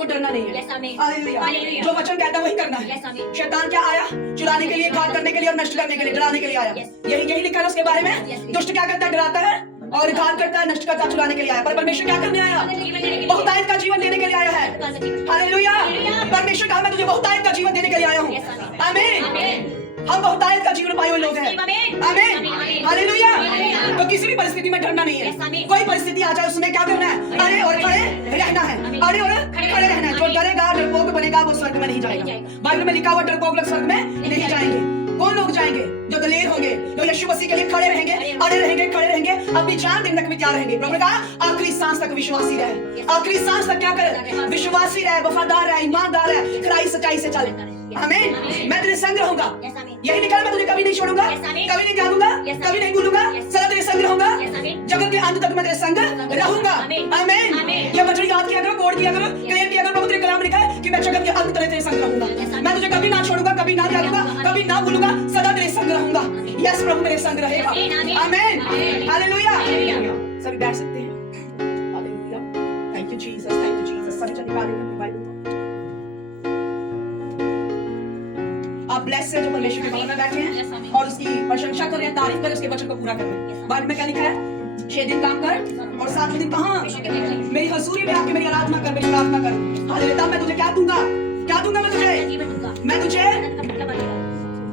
आपको डरना नहीं है। Yes, amen. हालेलुया। Hallelujah. जो वचन कहता है वही करना Yes, है। amen. शैतान क्या आया? चुराने के लिए, घात करने के लिए और नष्ट करने के लिए, डराने के लिए आया। Yes. यही लिखा है उसके बारे में। Yes. दुष्ट क्या करता है? डराता है और घात करता है, नष्ट करता है, चुराने के लिए आया। पर परमेश्वर क्या करने आया? बहुतायत का जीवन देने के लिए आया है। हालेलुया। परमेश्वर कहा मैं तुझे बहुतायत का जीवन देने के लिए आया हूँ। Yes, amen. आमीन। Amen. हम बहुतायत का जीवन पाए हुए लोग हैं। Amen. आमीन। Amen. हालेलुया। Hallelujah. तो किसी भी परिस्थिति में डरना नहीं है। Yes, amen. कोई परिस्थिति आ जाए उसमें क्या करना है? अरे और खड़े रहना है। Amen. अरे और खड़े रहना है। जो डरेगा, डरपोक बनेगा, वो स्वर्ग में नहीं जाएगा। बाइबल में लिखा हुआ डरपोक लोग स्वर्ग में नहीं जाएंगे। कौन लोग जाएंगे? जो दलेर होंगे, जो यीशु मसीह के लिए खड़े रहेंगे, अड़े रहेंगे, अपनी जान देने तक भी तैयार रहेंगे। प्रभु ने कहा आखिरी सांस तक विश्वासी रहे। आखिरी सांस तक क्या करे? विश्वासी रहे, वफादार रहे, ईमानदार रहे, खराई सच्चाई से चले। आमीन। मैं तेरे संग रहूंगा। Yes, amen. यही निकल, मैं तुझे कभी नहीं छोड़ूंगा, Yes, amen. कभी नहीं त्यागूंगा, Yes, amen. कभी नहीं भूलूंगा, Yes, सदा तेरे संग रहूंगा, Yes, amen. जगत के अंत तक मैं तेरे संग रहूंगा। Amen. आमीन। Amen. ये वचन याद किया करो, कोड किया करो, Yes. क्लियर किया करो। प्रभु तेरे कलाम में लिखा है कि मैं जगत के अंत तक तेरे संग रहूंगा। Yes, amen. मैं तुझे कभी ना छोड़ूंगा, कभी ना त्यागूंगा, कभी ना भूलूंगा, सदा तेरे संग रहूंगा। यस प्रभु मेरे संग रहेगा। Amen, amen. आमीन। Amen. हालेलुया। Hallelujah. सभी बैठ सकते हैं। Hallelujah. Thank you Jesus, thank you Jesus. सभी चलिए निकालें अपनी बाइबल को। आप ब्लेस है जो परमेश्वर के भवन में बैठे Yes, हैं amen. और उसकी प्रशंसा कर रहे हैं, तारीफ कर उसके वचन को पूरा कर रहे हैं। बाइबल में क्या लिखा है? 6 दिन काम कर और 7वें दिन कहाँ? मेरी हजूरी में आके मेरी आराधना कर, मेरी प्रार्थना कर। हालेलुया। मैं तुझे क्या दूंगा? क्या दूंगा मैं तुझे? मैं तुझे,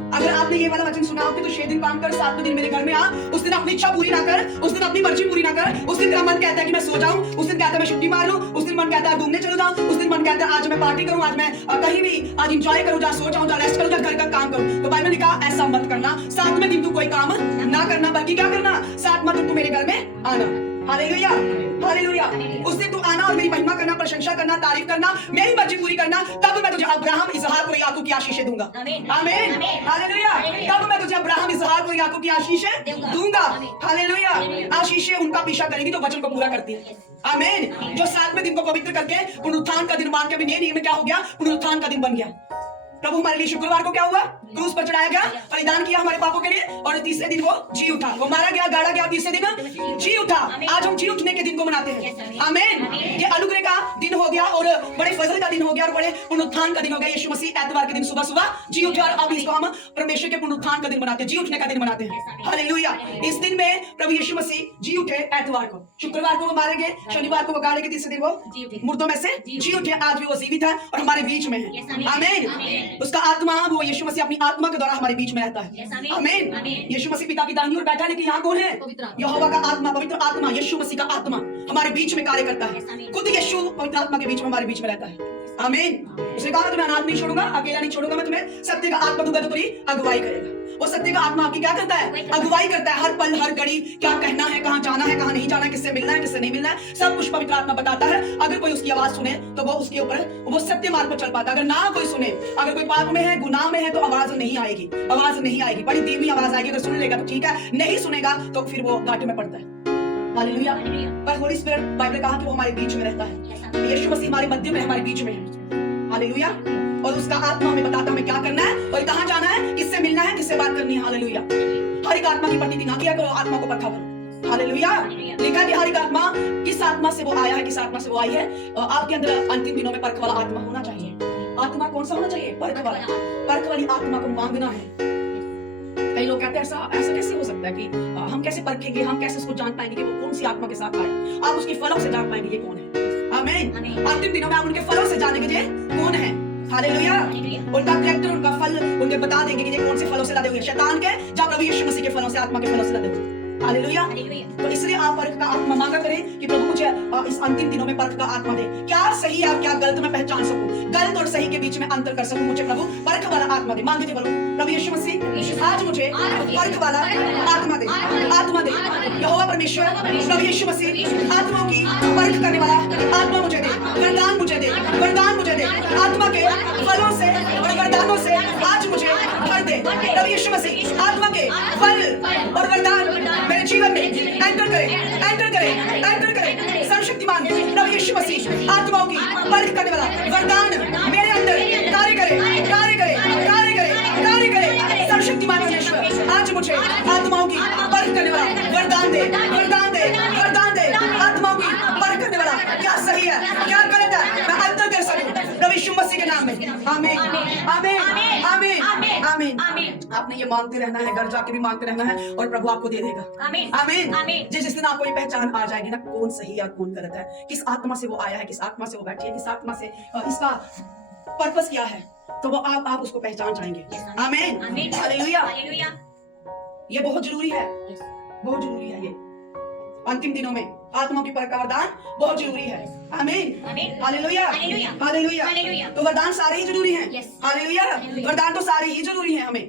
अगर आपने ये वाला वचन सुना हो कि तू 6 दिन काम कर, 7वें दिन मेरे घर में आ, उस दिन अपनी इच्छा पूरी ना कर, उस दिन अपनी मर्जी पूरी ना कर, उस दिन तेरा मन कहता है कि मैं सो जाऊं, उस दिन कहता है मैं छुट्टी मार लूं, उस दिन मन कहता है घूमने चले जाऊं, उस दिन मन कहता है आज मैं पार्टी करूं, आज मैं कहीं भी आज एंजॉय करूं, जा सो जाऊं, जा रेस्ट करूं, जा घर का काम करूं। तो बाइबल ने कहा ऐसा मत करना। 7वें दिन तू कोई काम ना करना, बल्कि क्या करना? 7वां दिन तू मेरे घर में आना। हालेलुया। हालेलुया। उस दिन तू आना और मेरी महिमा करना, प्रशंसा करना, तारीफ करना, मेरी मर्जी पूरी करना। तब मैं तुझे अब्राहम, इसहाक और याकूब की आशीषें दूंगा। आमीन। आमीन। आमीन। हालेलुया। तब मैं तुझे अब्राहम, इसहाक और याकूब की आशीषें दूंगा। हालेलुया। आशीषें उनका पीछा करेगी जो वचन को पूरा करती है। आमीन। जो 7वें दिन को पवित्र करके पुनरुत्थान का दिन मान के भी नहीं में क्या हो गया? पुनरुत्थान का दिन बन गया। प्रभु हमारे लिए शुक्रवार को क्या हुआ? क्रूस पर चढ़ाया गया, बलिदान किया हमारे पापों के लिए और तीसरे दिन वो जी उठा। वो मारा गया, गाड़ा गया, तीसरे दिन जी उठा। आज हम जी उठने के दिन को मनाते हैं। आमीन। ये अनुग्रह का दिन हो गया और बड़े फजल का दिन हो गया और बड़े पुनरुत्थान का दिन हो गया। यीशु मसीह एतवार के दिन सुबह सुबह जी उठे और अब इसको हम परमेश्वर के पुनरुत्थान का दिन मनाते हैं, जी उठने का दिन मनाते हैं। हालेलुया। इस दिन में प्रभु यीशु मसीह जी उठे एतवार को, शुक्रवार को वो मारे गए, शनिवार को वो गाड़े के, तीसरे दिन वो मुर्दों में से जी उठे। आज भी वो जीवित है और हमारे बीच में है। आमीन। उसका आत्मा, वो यीशु मसीह अपनी आत्मा के द्वारा हमारे बीच में रहता है। आमीन। यीशु मसीह पिता की दाहिनी ओर बैठा है, लेकिन यहाँ कौन है? यहोवा का आत्मा, पवित्र आत्मा, यीशु मसीह का आत्मा हमारे बीच में कार्य करता है। खुद यीशु पवित्र आत्मा के बीच में हमारे बीच में रहता है। आमीन। उसने कहा तुम्हें अनाथ नहीं छोड़ूंगा, अकेला नहीं छोड़ूंगा, मैं तुम्हें सत्य का आत्मा दूंगा जो तुम्हारी अगुवाई करेगा। वो सत्य का आत्मा आपकी क्या करता है? अगुवाई करता है। हर पल हर घड़ी क्या कहना है, कहाँ जाना है, कहाँ नहीं जाना है, किससे मिलना है, किससे नहीं मिलना है, सब कुछ पवित्र आत्मा बताता है। अगर कोई उसकी आवाज सुने तो वो उसके ऊपर वो सत्य मार्ग पर चल पाता है। अगर ना कोई सुने, अगर कोई पाप में है, गुनाह में है, तो आवाज नहीं आएगी, आवाज नहीं आएगी। बड़ी धीमी आवाज आएगी। अगर सुन लेगा तो ठीक है, नहीं सुनेगा तो फिर वो घाटे में पड़ता है। हालेलुया। पर होली स्पिरिट, बाइबल कहा कि वो हमारे बीच में रहता है। यीशु मसीह हमारे मध्य में, हमारे बीच में है। हालेलुया। और उसका आत्मा हमें बताता है हमें क्या करना है और कहाँ जाना है, किससे मिलना है, किससे बात करनी है। हालेलुया। हर एक आत्मा की प्रतीति ना किया करो, आत्मा को परखा करो। हालेलुया। लिखा है कि हर एक आत्मा किस आत्मा से वो आया है, किस आत्मा से वो आई है। आपके अंदर अंतिम दिनों में परख वाला आत्मा होना चाहिए। आत्मा कौन सा होना चाहिए? परख वाला। परख वाली आत्मा को मांगना है। कई लोग कहते हैं ऐसा कैसे हो सकता है कि हम कैसे परखेंगे, हम कैसे उसको जान पाएंगे कि वो कौन सी आत्मा के साथ आए। आप उसके फलों से जान पाएंगे ये कौन है। आमीन। अंतिम दिनों में आप उनके फलों से जानेंगे ये कौन है। हालेलुया। उनका कैरेक्टर, उनका फल उनके बता देंगे कि ये कौन से फलों से लदे हुए हैं। शैतान के जब प्रभु यीशु मसीह के फलों से, आत्मा के फलों से लदे हुए। हालेलुया। तो इसलिए आप परख का आत्मा मांगा करें कि प्रभु मुझे इस अंतिम दिनों में परख का आत्मा दे। क्या सही है और क्या गलत मैं पहचान सकूं, गलत और सही के बीच में अंतर कर सकूं। मुझे प्रभु परख वाला आत्मा दे। मांगते बोलो प्रभु यीशु मसीह आज मुझे परख वाला आत्मा दे, आत्मा दे। यहोवा परमेश्वर, प्रभु यीशु मसीह आत्माओं की परख करने वाला आत्मा मुझे दे, वरदान मुझे दे, वरदान मुझे दे। आत्मा के फलों से और वरदानों से आज मुझे भर दे। प्रभु यीशु मसीह आत्मा के फल और वरदान मेरे जीवन में एंटर करे, एंटर करे, एंटर करे। सर्वशक्तिमान प्रभु यीशु मसीह आत्माओं की परख करने वाला वरदान मेरे अंदर कार्य करे, कार्य करे, कार्य करे, कार्य करे। सर्वशक्तिमान परमेश्वर आज मुझे आत्माओं की परख करने वाला वरदान दे, वरदान दे, वरदान दे। आत्माओं की परख करने वाला क्या सही है, क्या गलत है, मैं अंतर कर सकूं। आमीन आमीन, आमीन आमीन, आमीन आमीन। आपने ये मांगते रहना है, घर जाके भी मांगते रहना है और प्रभु आपको दे देगा। आमीन, आमीन आमीन। जिस दिन आपको ये पहचान आ जाएगी ना कौन सही है कौन गलत है, किस आत्मा से वो आया है, किस आत्मा से वो बैठी है, किस आत्मा से इसका पर्पस क्या है, तो वो आप उसको पहचान जाएंगे। आमीन आमीन। हालेलुया। हालेलुया। ये बहुत जरूरी है, बहुत जरूरी है। ये अंतिम दिनों में आत्मा की परख का वरदान बहुत जरूरी है। आमीन आमीन। Hallelujah hallelujah. हालेलुया। हालेलुया। तो वरदान सारे ही जरूरी हैं। Yes. हालेलुया। हालेलुया। वरदान तो सारे ही जरूरी हैं हमें।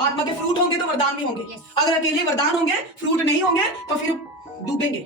आत्मा के फ्रूट होंगे तो वरदान भी होंगे। Yes. अगर अकेले वरदान होंगे फ्रूट नहीं होंगे तो फिर डूबेंगे,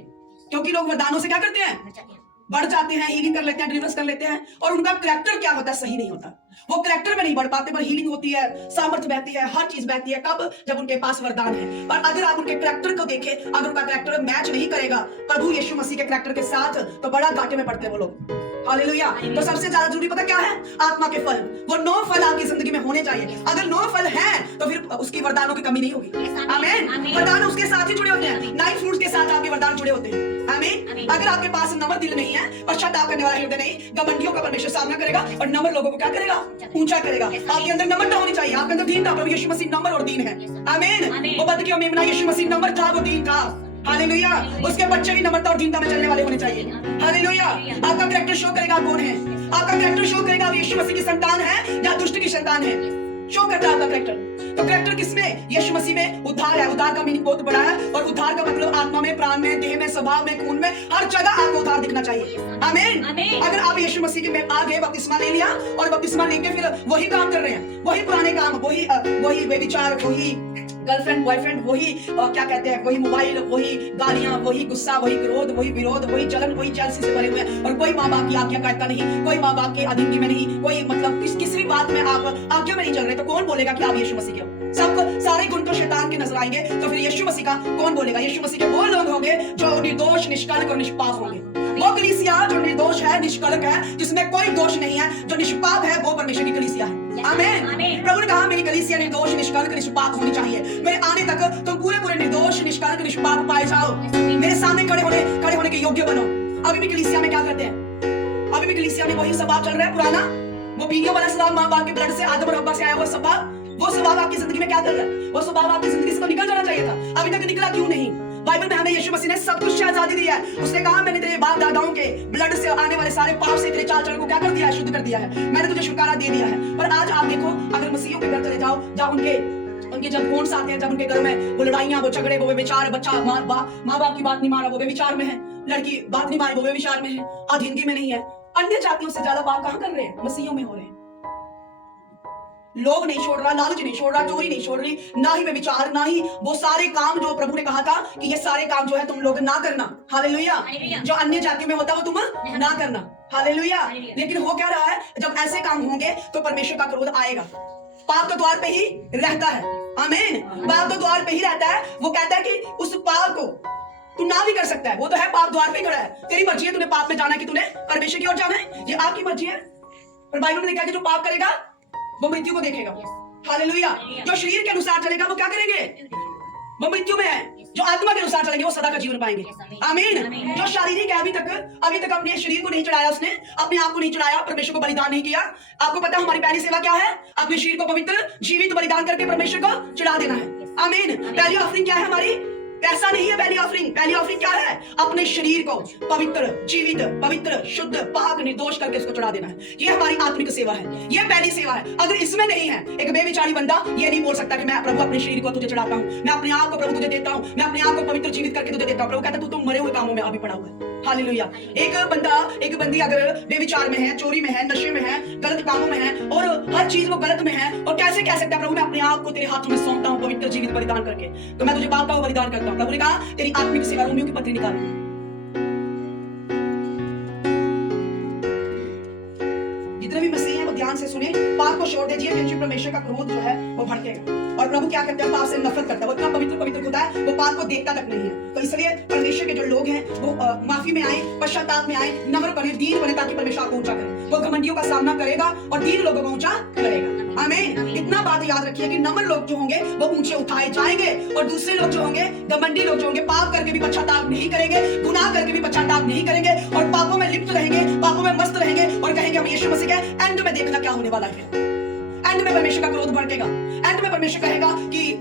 क्योंकि लोग वरदानों से क्या करते हैं, बढ़ जाते हैं, हीलिंग कर लेते हैं, डिलीवरेंस कर लेते हैं, और उनका करैक्टर क्या होता है, सही नहीं होता। वो करैक्टर में नहीं बढ़ पाते, पर हीलिंग होती है, सामर्थ्य बहती है, हर चीज बहती है। कब? जब उनके पास वरदान है। पर अगर आप उनके करैक्टर को देखें, अगर उनका करैक्टर मैच नहीं करेगा प्रभु यीशु मसीह के करैक्टर के साथ, तो बड़ा घाटे में पड़ते हैं वो लोग। हालेलुया। तो सबसे ज्यादा जरूरी पता क्या है? आत्मा के फल। वो 9 फल आपकी जिंदगी में होने चाहिए। अगर 9 फल हैं तो फिर उसकी वरदानों की कमी नहीं होगी। आमीन। वरदान उसके साथ ही जुड़े होते हैं, 9 फ्रूट्स के साथ आपके वरदान जुड़े होते हैं। आमीन। अगर आपके पास नम्र दिल नहीं है, पश्चाताप करने वाला हृदय नहीं, घमंडियों का परमेश्वर सामना करेगा और नम्र लोगों को क्या करेगा, ऊंचा करेगा। आपके अंदर नम्रता होनी चाहिए, आपके अंदर दीनता। प्रभु यीशु मसीह नम्र और दीन है। आमीन। वो बदकियों में यीशु मसीह नम्र था, वो दीन था। हालेलुया। उसके बच्चे भी नम्रता और दीनता में चलने वाले होने चाहिए। हालेलुया। आपका करैक्टर शो करेगा आप कौन है। आपका करैक्टर शो करेगा आप यीशु मसीह की संतान है या दुष्ट की संतान है। शो करता है आपका करैक्टर। तो करैक्टर किसमें? यीशु मसीह में उद्धार है। उद्धार का मीनिंग बहुत बड़ा है, और उद्धार का मतलब आत्मा में, प्राण में, देह में, स्वभाव में, खून में, हर जगह आपको उद्धार दिखना चाहिए। आमीन। अगर आप यीशु मसीह के में आ गए, बपतिस्मा ले लिया और बपतिस्मा लेके फिर वही काम कर रहे हैं, वही पुराने काम, वही व्यभिचार, वही गर्लफ्रेंड बॉयफ्रेंड, वही क्या कहते हैं, वही मोबाइल, वही गालियां, वही गुस्सा, वही क्रोध, वही विरोध, वही जलन, वही जेलसी से भरे हुए हैं, और कोई माँ बाप की आज्ञा काटता नहीं, कोई माँ बाप के अधीनगी में नहीं, कोई मतलब किसी भी बात में आप आज्ञा में नहीं चल रहे, तो कौन बोलेगा कि आप यीशु मसीह के हो? सबको सारे गुण तो शैतान के नजर आएंगे, तो फिर यीशु मसीह का कौन बोलेगा? यीशु मसीह के वो लोग होंगे जो निर्दोष, निष्कलंक और निष्पाप होंगे। वो कलीसिया जो निर्दोष है, निष्कलंक है, जिसमें कोई दोष नहीं है, जो निष्पाप है, वो परमेश्वर की कलीसिया है। आमीन। प्रभु ने कहा मेरी कलीसिया निर्दोष, निष्कलंक, निष्पाप होनी चाहिए। मेरे आने तक तुम पूरे निर्दोष, निष्कलंक, निष्पाप पाए जाओ, मेरे सामने खड़े होने के योग्य बनो। अभी भी कलीसिया में क्या करते हैं? अभी भी कलीसिया में वही स्वभाव चल रहा है पुराना, वो पीढ़ियों वाला स्वभाव, माँ बाप के ब्लड से, आदम और हव्वा से आया हुआ स्वभाव। वो स्वभाव आपकी जिंदगी में क्या कर रहा है? वो स्वभाव आपकी जिंदगी से तो निकल जाना चाहिए था, अभी तक निकला क्यों नहीं? बाइबल में हमें यीशु मसीह ने सब कुछ आजादी दी है। उसने कहा मैंने तेरे बाप दादाओं के ब्लड से आने वाले सारे पाप से तेरे चाल चलन को क्या कर दिया है? शुद्ध कर दिया है। मैंने तुझे छुटकारा दे दिया है। पर आज आप देखो, अगर मसीहियों के घर चले जाओ, जहाँ उनके जब फोन्स आते हैं, जब उनके घर में वो लड़ाइयां, वो झगड़े, वो बेचार, बच्चा माँ बाप की बात नहीं माना, वो बेविचार में है, लड़की बात नहीं मानी, वो बेविचार में है, अधीनगी में नहीं है। अन्य जातियों से ज्यादा पाप कहाँ कर रहे हैं? मसीहियों में हो रहे हैं। लोग नहीं छोड़ रहा, लालच नहीं छोड़ रहा, चोरी नहीं छोड़ रही, ना ही व्यभिचार, ना ही वो सारे काम जो प्रभु ने कहा था कि ये सारे काम जो है तुम लोग ना करना। हालेलुया। जो अन्य जातियों में होता वो तुम ना करना। हालेलुया। लेकिन हो क्या रहा है? जब ऐसे काम होंगे तो परमेश्वर का क्रोध आएगा। पाप तो द्वार पे ही रहता है। आमीन। पाप तो द्वार पे ही रहता है। वो कहता है कि उस पाप को तू ना भी कर सकता है, वो तो है पाप द्वार पे खड़ा है। तेरी मर्जी है तूने पाप में जाना है कि तूने परमेश्वर की ओर जाना है, ये आपकी मर्जी है। पर बाइबल में लिखा है कि जो पाप करेगा वो मृत्यु को देखेगा। हालेलुया। जो शरीर के अनुसार चलेगा वो क्या करेंगे? वो मृत्यु में है। जो आत्मा के अनुसार चलेंगे वो सदा का जीवन पाएंगे। आमीन। जो शारीरिक है, अभी तक अपने शरीर को नहीं चढ़ाया, उसने अपने आप को नहीं चढ़ाया, परमेश्वर को बलिदान नहीं किया। आपको पता है हमारी पहली सेवा क्या है? अपने शरीर को पवित्र जीवित बलिदान करके परमेश्वर को चढ़ा देना है। आमीन। पहली ऑफरिंग क्या है हमारी? पैसा नहीं है पहली ऑफरिंग। पहली ऑफरिंग क्या है? अपने शरीर को पवित्र, जीवित, पवित्र, शुद्ध, पाक, निर्दोष करके उसको चढ़ा देना है। ये हमारी आत्मिक सेवा है, ये पहली सेवा है। अगर इसमें नहीं है, एक बेविचारी बंदा ये नहीं बोल सकता कि मैं प्रभु अपने शरीर को तुझे चढ़ाता हूँ, मैं अपने आप को प्रभु तुझे देता हूँ, मैं अपने आप को पवित्र जीवित करके तुझे देता हूँ। प्रभु कहता है तू तो मरे हुए कामों में अभी पड़ा हुआ है। हालेलुया। एक बंदी अगर बेविचार में है, चोरी में है, नशे में है, गलत कामों में है, और हर चीज वो गलत में है, और कैसे कह सकता है प्रभु मैं अपने आप को तेरे हाथों में सौंपता हूँ पवित्र जीवित बलिदान करके, तो मैं तुझे बाप का बलिदान करता हूँ। प्रभु ने कहा तेरी आत्मिक सेवा रोमियो की पत्री निकालो। जितने भी मसीह हैं वो ध्यान से सुने, पाप को छोड़ दीजिए, क्योंकि परमेश्वर का क्रोध जो है वो भड़केगा। और प्रभु क्या करते हैं? पाप से नफरत करता है। वो इतना पवित्र होता है, वो पाप को देखता तक नहीं है। तो इसलिए परमेश्वर के जो लोग हैं वो माफी में आए, पश्चाताप में आए, नम्र बने, दीन बने, ताकि परमेश्वर आपको ऊंचा करे। वो घमंडियों का सामना करेगा और दीन लोगों को ऊंचा करेगा। आमीन। इतना बात याद रखिए कि नम्र लोग जो होंगे वो ऊंचे उठाए जाएंगे, और दूसरे लोग जो होंगे, घमंडी लोग जो होंगे, पाप करके भी पश्चाताप नहीं करेंगे, गुनाह करके भी पश्चाताप नहीं करेंगे, और पापों में लिप्त रहेंगे, पापों में मस्त रहेंगे, और कहेंगे हम यीशु मसीह के एंड में देखना क्या होने वाला है। एंड में परमेश्वर का क्रोध भड़केगा। एंड में परमेश्वर कहेगा कि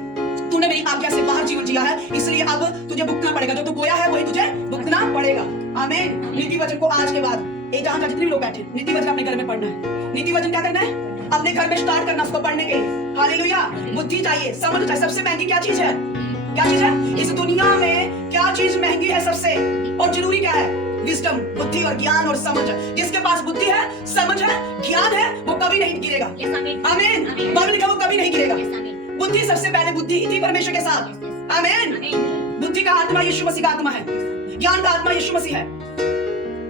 तूने मेरी आज्ञा से बाहर जीवन जिया है, इसलिए अब तुझे भुगतना पड़ेगा। जो तू बोया है वही तुझे भुगतना पड़ेगा। आमीन। नीति वचन को आज के बाद जहां जितने लोग बैठे, नीति वचन अपने घर में पढ़ना है। नीति वचन क्या करना है? अपने घर में स्टार्ट करना उसको पढ़ने के लिए। हालेलुया। बुद्धि चाहिए, समझ चाहिए। सबसे महंगी क्या चीज है? क्या चीज है इस दुनिया में? क्या चीज महंगी है सबसे और जरूरी क्या है? विजडम, बुद्धि और ज्ञान और समझ। जिसके पास बुद्धि है, समझ है, ज्ञान है, वो कभी नहीं गिरेगा। आमीन। बाइबल लिखा वो कभी नहीं गिरेगा। बुद्धि, सबसे पहले बुद्धि थी परमेश्वर के साथ। आमीन। बुद्धि का आत्मा यीशु मसीह का आत्मा है, ज्ञान का आत्मा यीशु मसीह है,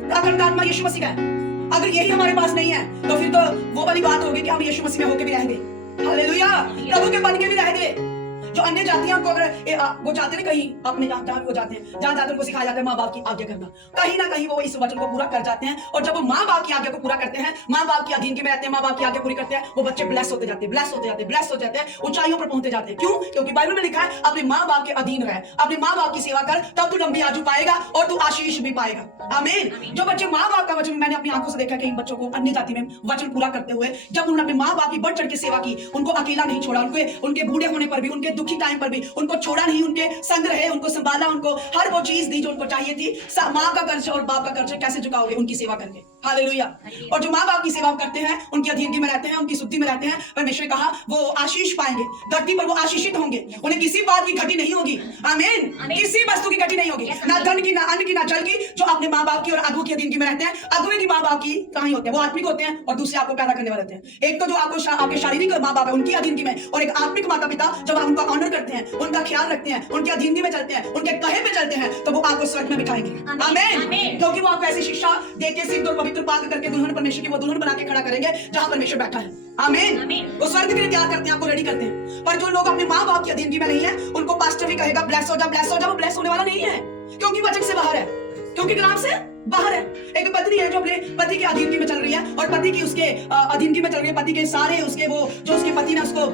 ताकत का आत्मा यीशु मसीह का है। अगर यही हमारे पास नहीं है तो फिर तो वो वाली बात होगी कि हम यीशु मसीह में होके भी रहेंगे। हालेलुया। प्रभु के बन के भी रहेंगे। जो अन्य जातियां उनको अगर वो जाते हैं कहीं अपने जहां वो जाते हैं, जहां जाते हैं उनको सिखाया जाता है माँ बाप की आज्ञा करना, कहीं ना कहीं वो इस वचन को पूरा कर जाते हैं। और जब वो माँ बाप की आज्ञा को पूरा करते हैं, माँ बाप की अधीन में रहते हैं, माँ बाप की आज्ञा पूरी करते हैं, वो बच्चे ब्लेस होते जाते हैं, ब्लेस होते जाते हैं, ब्लेस हो जाते हैं, ऊंचाइयों पर पहुंचते जाते हैं। क्यों? क्योंकि बाइबल में लिखा है अपने माँ बाप के अधीन रह, अपने माँ बाप की सेवा कर, तब तू लंबी आयु पाएगा और तू आशीष भी पाएगा। आमीन। जो बच्चे माँ बाप का वचन, मैंने अपनी आंखों से देखा कि इन बच्चों को अन्य जाति में वचन पूरा करते हुए, जब उन्होंने अपने माँ बाप की बढ़ चढ़ के सेवा की, उनको अकेला नहीं छोड़ा, उनके बूढ़े होने पर भी, उनके दुखी टाइम पर भी उनको छोड़ा नहीं, उनके संग रहे, उनको संभाला, उनको हर वो चीज दी जो उनको चाहिए थी। माँ का कर्ज और बाप का कर्ज कैसे चुकाओगे? उनकी सेवा करके। हालेलुया। और जो माँ बाप की सेवा करते हैं, उनकी अधीनगी में रहते हैं, उनकी शुद्धि में रहते हैं, परमेश्वर कहा वो आशीष पाएंगे, धरती पर वो आशीषित होंगे, उन्हें किसी बात की घटी नहीं होगी। आमीन। किसी वस्तु की घटी नहीं होगी, ना धन की, ना अन्न की, ना जल की। जो अपने माँ बाप की और अगुओं की अधीनगी में रहते हैं, अगुए की माँ बाप की कहां होते हैं? वो आत्मिक होते हैं और दूसरे आपको पैदा करने वाले होते हैं। एक तो जो आपके शारीरिक माँ बाप है उनकी अधीनगी में, और एक आत्मिक माता पिता जब आप उनका ऑनर करते हैं, उनका ख्याल रखते हैं, उनकी अधीनगी में चलते हैं, उनके कहे पे चलते हैं, तो वो आपको स्वर्ग में बिठाएंगे। आमीन। क्योंकि वो आपको ऐसी शिक्षा देके सिद्ध और पवित्र पाक करके दुल्हन परमेश्वर की वो दुल्हन बना के खड़ा करेंगे जहां परमेश्वर बैठा है। आमीन। वो स्वर्ग के लिए तैयार करते हैं, आपको रेडी करते हैं। पर जो लोग अपने माँ बाप की अधीनगी में नहीं है, उनको पास्टर भी कहेगा ब्लेस हो जा, ब्लेस हो जा, वो ब्लेस होने वाला नहीं है, क्योंकि वचन से बाहर है, क्योंकि कलाम से बाहर है। एक पत्नी है जो अपने पति के अधीनगी में चल रही है, और पति की उसके अधीनगी में चल रही है, पति के सारे उसके वो जो उसके पति ने उसको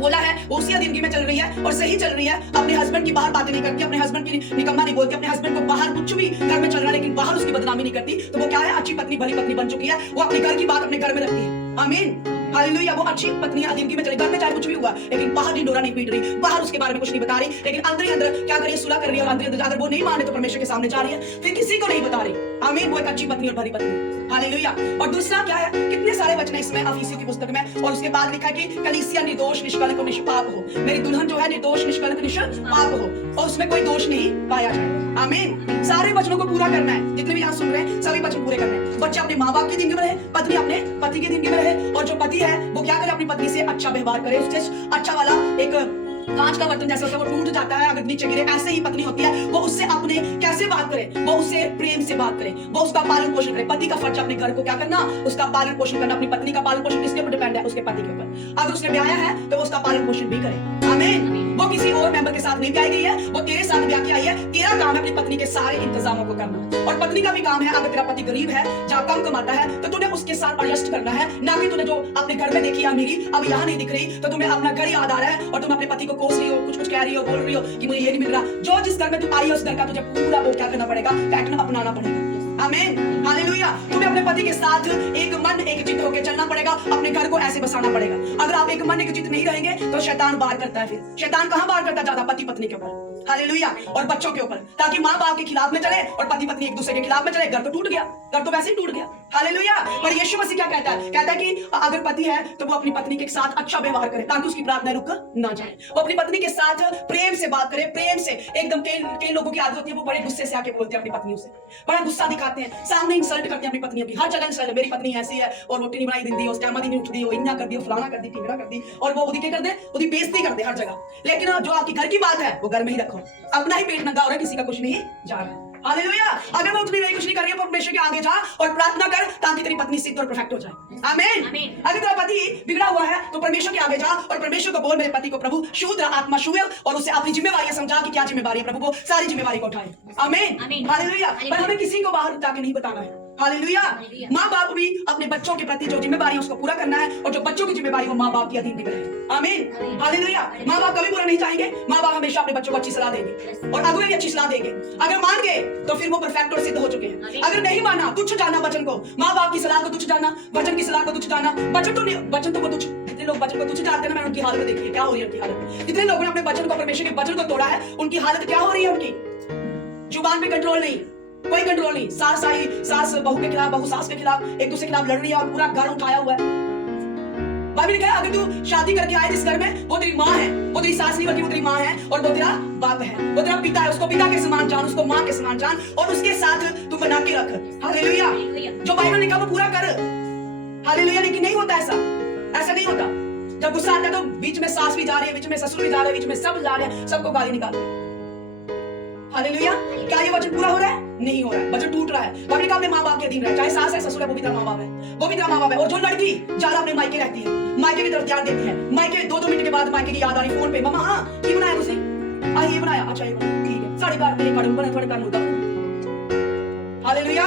बोला है वो उसी अधीनगी में चल रही है और सही चल रही है। अपने हस्बैंड की बाहर बातें नहीं करती, अपने हस्बैंड की निकम्मा नहीं बोलती, अपने हस्बैंड को बाहर कुछ भी घर में चल रहा है लेकिन बाहर उसकी बदनामी नहीं करती, तो वो क्या है? अच्छी पत्नी, भली पत्नी बन चुकी है। वो अपने घर की बात अपने घर में रखती है। आमीन। हालेलुया। वो अच्छी पत्नी अधीनगी में चली, घर में चाहे कुछ भी हुआ, लेकिन बाहर ढिंडोरा नहीं पीट रही, बाहर उसके बारे में कुछ नहीं बता रही, लेकिन अंदर ही अंदर क्या कर रही है? सुलह कर रही है। और अंदर अगर वो नहीं माने तो परमेश्वर के सामने जा रही है, फिर किसी को नहीं बता रही। आमीन। वो एक अच्छी पत्नी और भली पत्नी। हालेलुया। और दूसरा क्या है? कितने सारे वचन है इसमें अफिसियों की पुस्तक में, और उसके बाद लिखा है कि कलीसिया निर्दोष, निष्कलंक और निष्पाप हो। मेरी दुल्हन जो है निर्दोष, निष्कलंक, निष्पाप हो, और उसमें कोई दोष नहीं पाया जाए। आमीन। सारे वचनों को पूरा करना है। जितने भी यहाँ सुन रहे हैं सभी वचन पूरे करने हैं। बच्चे अपने माँ बाप की जिंदगी में रहे, पत्नी अपने पति की जिंदगी में रहे, और जो पति है वो क्या करे? अपनी पत्नी से अच्छा व्यवहार करे, उससे अच्छा वाला एक कांच का बर्तन जैसे होता है वो टूट जाता है अगर नीचे गिरे, ऐसे ही पत्नी होती है। वो उससे अपने कैसे बात करे? वो उससे प्रेम से बात करे, वो उसका पालन पोषण करे। पति का फर्ज अपने घर को क्या करना? उसका पालन पोषण करना। अपनी पत्नी का पालन पोषण किसके ऊपर डिपेंड है? उसके पति के ऊपर। अगर उसने ब्याया है तो उसका पालन पोषण भी करे। आमीन। वो किसी और मेंबर के साथ नहीं ब्याई गई है, वो तेरे साथ ब्याह के आई है। तेरा काम है अपनी पत्नी के सारे इंतजामों को करना, और पत्नी का भी काम है, अगर तेरा पति गरीब है, जहाँ कम कमाता है, तो तूने उसके साथ एडजस्ट करना है, ना कि तूने जो अपने घर में देखी अमीरी अब यहाँ नहीं दिख रही, तो तुम्हें अपना घर याद आ रहा है और तुम अपने पति को कोस रही हो, कुछ कह रही हो, बोल रही हो कि मुझे ये नहीं मिल रहा। जो जिस घर में तू आई है उस घर का तुझे पूरा वो क्या करना पड़ेगा? पैटर्न अपनाना पड़ेगा। आमीन। हालेलुया। तुम्हें अपने पति के साथ एक मन एक चित्त होकर चलना पड़ेगा, अपने घर को ऐसे बसाना पड़ेगा। अगर आप एक मन एक चित्त नहीं रहेंगे तो शैतान बाहर करता है। फिर शैतान कहां बाहर करता है? ज्यादा पति पत्नी के ऊपर। हालेलुया। और बच्चों के ऊपर, ताकि माँ बाप के खिलाफ में चले और पति पत्नी एक दूसरे के खिलाफ में चले। घर तो टूट गया, घर तो वैसे ही टूट गया। हालेलुया। पर यीशु मसीह क्या कहता है? कहता है कि अगर पति है तो वो अपनी पत्नी के साथ अच्छा व्यवहार करे, ताकि उसकी प्रार्थना रुक ना जाए। वो अपनी पत्नी के साथ प्रेम से बात करे, प्रेम से एकदम। कई लोगों की आदत होती है वो बड़े गुस्से से आके बोलते हैं अपनी पत्नियों से, बड़ा गुस्सा दिखाते हैं, सामने इंसल्ट करते हैं अपनी पत्नियों की, हर जगह इंसल्ट। मेरी पत्नी ऐसी है और रोटी नहीं बनाई दी, उस टाइम नहीं उठती, वो इन्ना कर दी, फलाना कर दी, टिंगड़ा कर दी, और वो उदी कर दे, उदी बेइज्जती कर दे हर जगह। लेकिन जो आपकी घर की बात है वो घर में ही रखो, अपना ही पेट नंगा हो रहा है, किसी का कुछ नहीं जा रहा है। हालेलुया। अगर वो उठ नहीं रही, कुछ नहीं कर रही है, परमेश्वर के आगे जा और प्रार्थना कर, ताकि तेरी पत्नी सिद्ध और परफेक्ट हो जाए। आमीन। अगर तेरा पति बिगड़ा हुआ है तो परमेश्वर के आगे जा और परमेश्वर को बोल, मेरे पति को प्रभु शुद्ध आत्मा छुए, और उसे अपनी जिम्मेवारियां समझा कि क्या जिम्मेवारी है, प्रभु वो सारी जिम्मेवारी को उठाए। आमीन। हालेलुया। पर हमें किसी को बाहर जाके नहीं बताना है। हालेलुया। माँ बाप भी अपने बच्चों के प्रति जो जिम्मेदारी है उसको पूरा करना है, और जो बच्चों की जिम्मेदारी वो माँ बाप की अधीन निभाए। आमीन, हालेलुया। माँ बाप कभी बुरा नहीं चाहेंगे, माँ बाप हमेशा अपने बच्चों को अच्छी सलाह देंगे और अगुए भी अच्छी सलाह देंगे। अगर मान गए तो फिर वो परफेक्ट और सिद्ध हो चुके हैं। अगर नहीं माना, तुच्छ जाना वचन को, माँ बाप की सलाह को तुच्छ जाना, वचन की सलाह को तुच्छ जाना, वचन तो वो तुच्छ, कितने लोग वचन को तुच्छ जानते हैं ना, मैंने उनकी हालत देखी क्या हो रही है, उनकी हालत। कितने लोगों ने अपने वचन को, परमेश्वर के वचन को तोड़ा है, उनकी हालत क्या हो रही है, उनकी जुबान पे कंट्रोल नहीं, कोई कंट्रोल नहीं। सास बहू के खिलाफ, बहू सास के खिलाफ एक दूसरे के खिलाफ लड़ रही है और पूरा घर उठाया हुआ है। बाइबल ने कहा अगर तू शादी करके आए जिस घर में, वो तेरी माँ है, वो तेरी सास नहीं बल्कि वो तेरी माँ है, और वो तेरा बाप है, वो तेरा पिता है। उसको पिता के समान जान, उसको माँ के समान जान, और उसके साथ तू बना के रख। हालेलुया। जो बाइबल ने कहा वो पूरा कर। हालेलुया। लेकिन नहीं होता ऐसा नहीं होता। जब गुस्सा आता है तो बीच में सास भी जा रही है, बीच में ससुर भी जा रहे हैं, बीच में सब जा रहे हैं, सबको गाली निकाल रहे हैं। हालेलुया। क्या ये वचन पूरा हो रहा है? नहीं हो रहा है, वचन टूट रहा है। बाइबल का अपने माँ बाप के अधीन रहे, चाहे सास है ससुर है, वो भी तेरा माँ बाप है, वो भी तेरा माँ बाप है। और जो लड़की ज्यादा अपने मायके रहती है, मायके की तरफ ध्यान देती है, मायके 2-2 मिनट के बाद मायके की याद आ रही फोन पे, मम्मा हाँ की बनाया तुसी, ये बनाया, अच्छा ये बनाया, ठीक है, साढ़े घर पे कड़म बने, थोड़े घर मुर्गा बने। हालेलुया।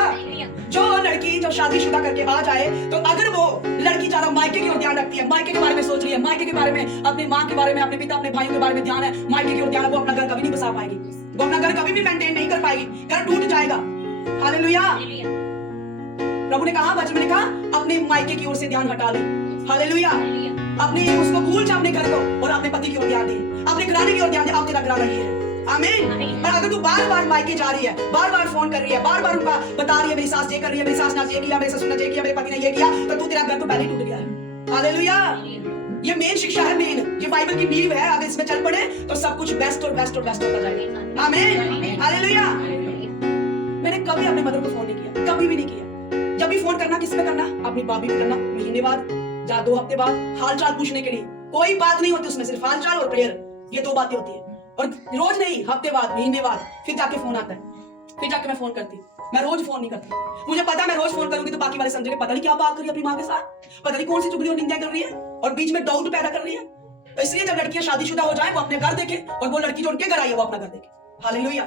जो लड़की जो शादीशुदा करके आ जाए, तो अगर वो लड़की ज्यादा मायके की ओर ध्यान रखती है, मायके के बारे में सोच रही है, मायके के बारे में, अपनी माँ के बारे में, अपने पिता अपने भाइयों के बारे में ध्यान है, मायके की ओर ध्यान है, वो अपना घर कभी नहीं बसा पाएगी, वो अपना घर कभी भी मेंटेन नहीं कर पाएगी, घर टूट जाएगा। हालेलुया। प्रभु ने कहा, वचन में लिखा, अपने मायके की ओर से ध्यान हटा ले। हालेलुया। अपने उसको भूल जा अपने घर को और अपने पति की ओर ध्यान दे, अपने घराने की ओर ध्यान दे। अब तेरा घराना ये है। आमीन। पर अगर तू बार-बार मायके जा रही है, बार-बार फोन कर रही है, बार-बार उनका बता रही है मेरी सास ये कर रही है, मेरी सास ने ये किया, मेरे ससुर ने ये किया, मेरे पति ने ये किया, तो तू तेरा घर तो पहले ही टूट गया है। हालेलुया। ये मेन शिक्षा है, मेन ये बाइबल की नींव है। अगर इसमें चल पड़े तो सब कुछ बेस्ट और बेस्ट और बेस्ट होता जाएगा। आमीन, हालेलुया। मैंने कभी अपने मदर को फोन नहीं किया, कभी भी नहीं किया। जब भी फोन करना, किस पे करना? अपनी भाभी पे करना, महीने बाद या 2 हफ्ते बाद हाल चाल पूछने के लिए। कोई बात नहीं होती उसमें, सिर्फ हाल चाल और प्रेयर, ये 2 बातें होती है। और रोज नहीं, हफ्ते बाद, महीने बाद फिर जाके फोन आता है, फिर जाके मैं फोन करती। मैं रोज फोन नहीं करती। मुझे पता मैं रोज फोन करूंगी तो बाकी वाले समझेंगे पता नहीं क्या बात कर रही है अपनी माँ के साथ, पता नहीं कौन सी चुगली और निंदा कर रही है और बीच में डाउट पैदा कर रही है। तो इसलिए जब लड़कियां शादीशुदा हो जाए वो अपने घर देखे, और वो लड़की जो उनके घर आई है वो अपना घर देखे। हालेलुया।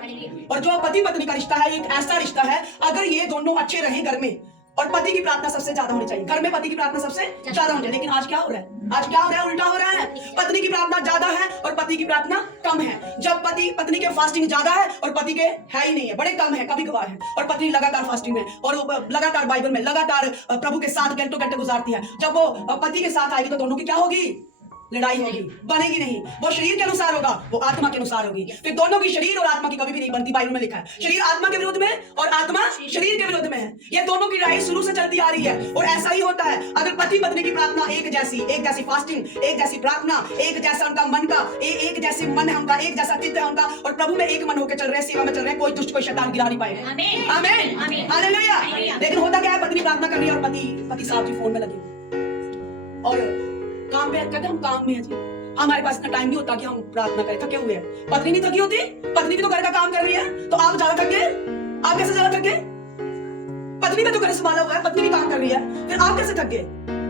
और जो पति पत्नी का रिश्ता है, एक ऐसा रिश्ता है, अगर ये दोनों अच्छे रहे घर में, और पति की प्रार्थना सबसे ज्यादा होनी चाहिए घर में, पति की प्रार्थना सबसे ज्यादा होनी चाहिए। लेकिन आज क्या हो रहा है? आज क्या हो रहा है? उल्टा हो रहा है। पत्नी की प्रार्थना ज्यादा है और पति की प्रार्थना कम है। जब पत्नी के फास्टिंग ज्यादा है और पति के है ही नहीं है, बड़े कम है, कभी कभार है, और पत्नी लगातार फास्टिंग में और लगातार बाइबल में, लगातार प्रभु के साथ घंटों घंटे गुजारती है, जब वो पति के साथ आएगी तो दोनों की क्या होगी? लड़ाई होगी, बनेगी नहीं। वो शरीर के अनुसार होगा, वो आत्मा के अनुसार होगी। फिर दोनों की, शरीर और आत्मा की कभी भी नहीं बनती। बाइबल में लिखा है शरीर आत्मा के विरुद्ध में और आत्मा शरीर के विरुद्ध में है। ये दोनों की लड़ाई शुरू से चलती आ रही है, और ऐसा ही होता है। अगर पति पत्नी की प्रार्थना एक जैसी फास्टिंग, एक जैसी प्रार्थना, एक जैसा उनका मन का, एक जैसे मन है उनका, एक जैसा चित्त है उनका, और प्रभु में एक मन होकर चल रहे हैं, सेवा में चल रहे हैं, कोई दुष्ट कोई शैतान गिरा नहीं पाएगा। आमीन, हालेलुया। लेकिन होता क्या है? पत्नी प्रार्थना कर रही है और पति साहब जी फोन में लगे और काम पे, कहते हम काम में है जी, हमारे पास इतना टाइम नहीं होता कि हम प्रार्थना करें, थके हुए हैं। पत्नी नहीं थकी होती? पत्नी भी तो घर का काम कर रही है, तो आप ज्यादा थक गए? आप कैसे ज्यादा थक गए? पत्नी ने तो घर संभाला हुआ है, पत्नी भी काम कर रही है, फिर आप कैसे थक गए?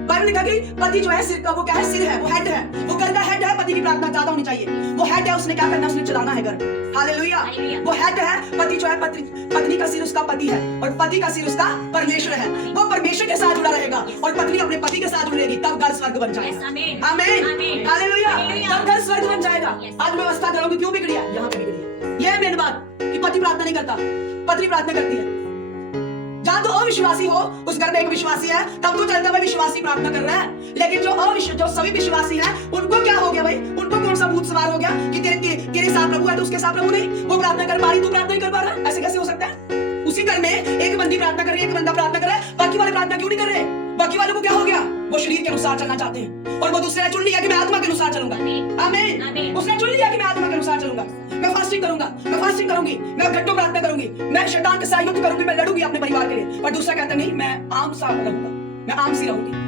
बाइबल ने कहा कि पति जो है सिर का, वो क्या है? सिर है, वो हेड है, वो घर का हेड है। पति की प्रार्थना ज्यादा होनी चाहिए। वो हेड है, उसने क्या करना? उसने चलाना है घर। हालेलुया। वो हेड है। पति जो है, पत्नी का सिर उसका पति है, और पति का सिर उसका परमेश्वर है। वो परमेश्वर के साथ जुड़ा रहेगा और पत्नी अपने पति के साथ जुड़ेगी, तब घर स्वर्ग बन जाएगा। आमीन, हालेलुया। तब घर स्वर्ग बन जाएगा। आज व्यवस्था घरों की क्यों बिगड़ी है? यहाँ पे बिगड़ी है। यह है मेन बात कि पति प्रार्थना नहीं करता, पत्नी प्रार्थना करती है। जहां तो अविश्वासी हो, उस घर में एक विश्वासी है, तब तो चलता है विश्वासी प्रार्थना कर रहा है। लेकिन जो सभी विश्वासी हैं, उनको क्या हो गया भाई? उनको कौन सा भूत सवार हो गया कि तेरे साथ प्रभु है तो उसके साथ प्रभु नहीं? वो प्रार्थना कर पा रही, तू प्रार्थना नहीं कर पा रहा? ऐसे कैसे हो सकता है? उसी घर में एक बंदी प्रार्थना कर रही है, एक बंदा प्रार्थना कर रहा है, बाकी वाले प्रार्थना क्यों नहीं कर रहे? बाकी वालों को क्या हो गया? वो शरीर के अनुसार चलना चाहते हैं, और वो दूसरे ने चुन लिया कि मैं आत्मा के अनुसार चलूंगा। आमीन। उसने चुन लिया कि मैं आत्मा के अनुसार चलूंगा, मैं फास्टिंग करूंगा, मैं फास्टिंग करूंगी, मैं घंटों प्रार्थना करूंगी, मैं शैतान के साथ युद्ध करूंगी, मैं लड़ूंगी अपने परिवार के लिए। और दूसरा कहता नहीं, मैं आम सा रहूंगा, मैं आम सी रहूंगी।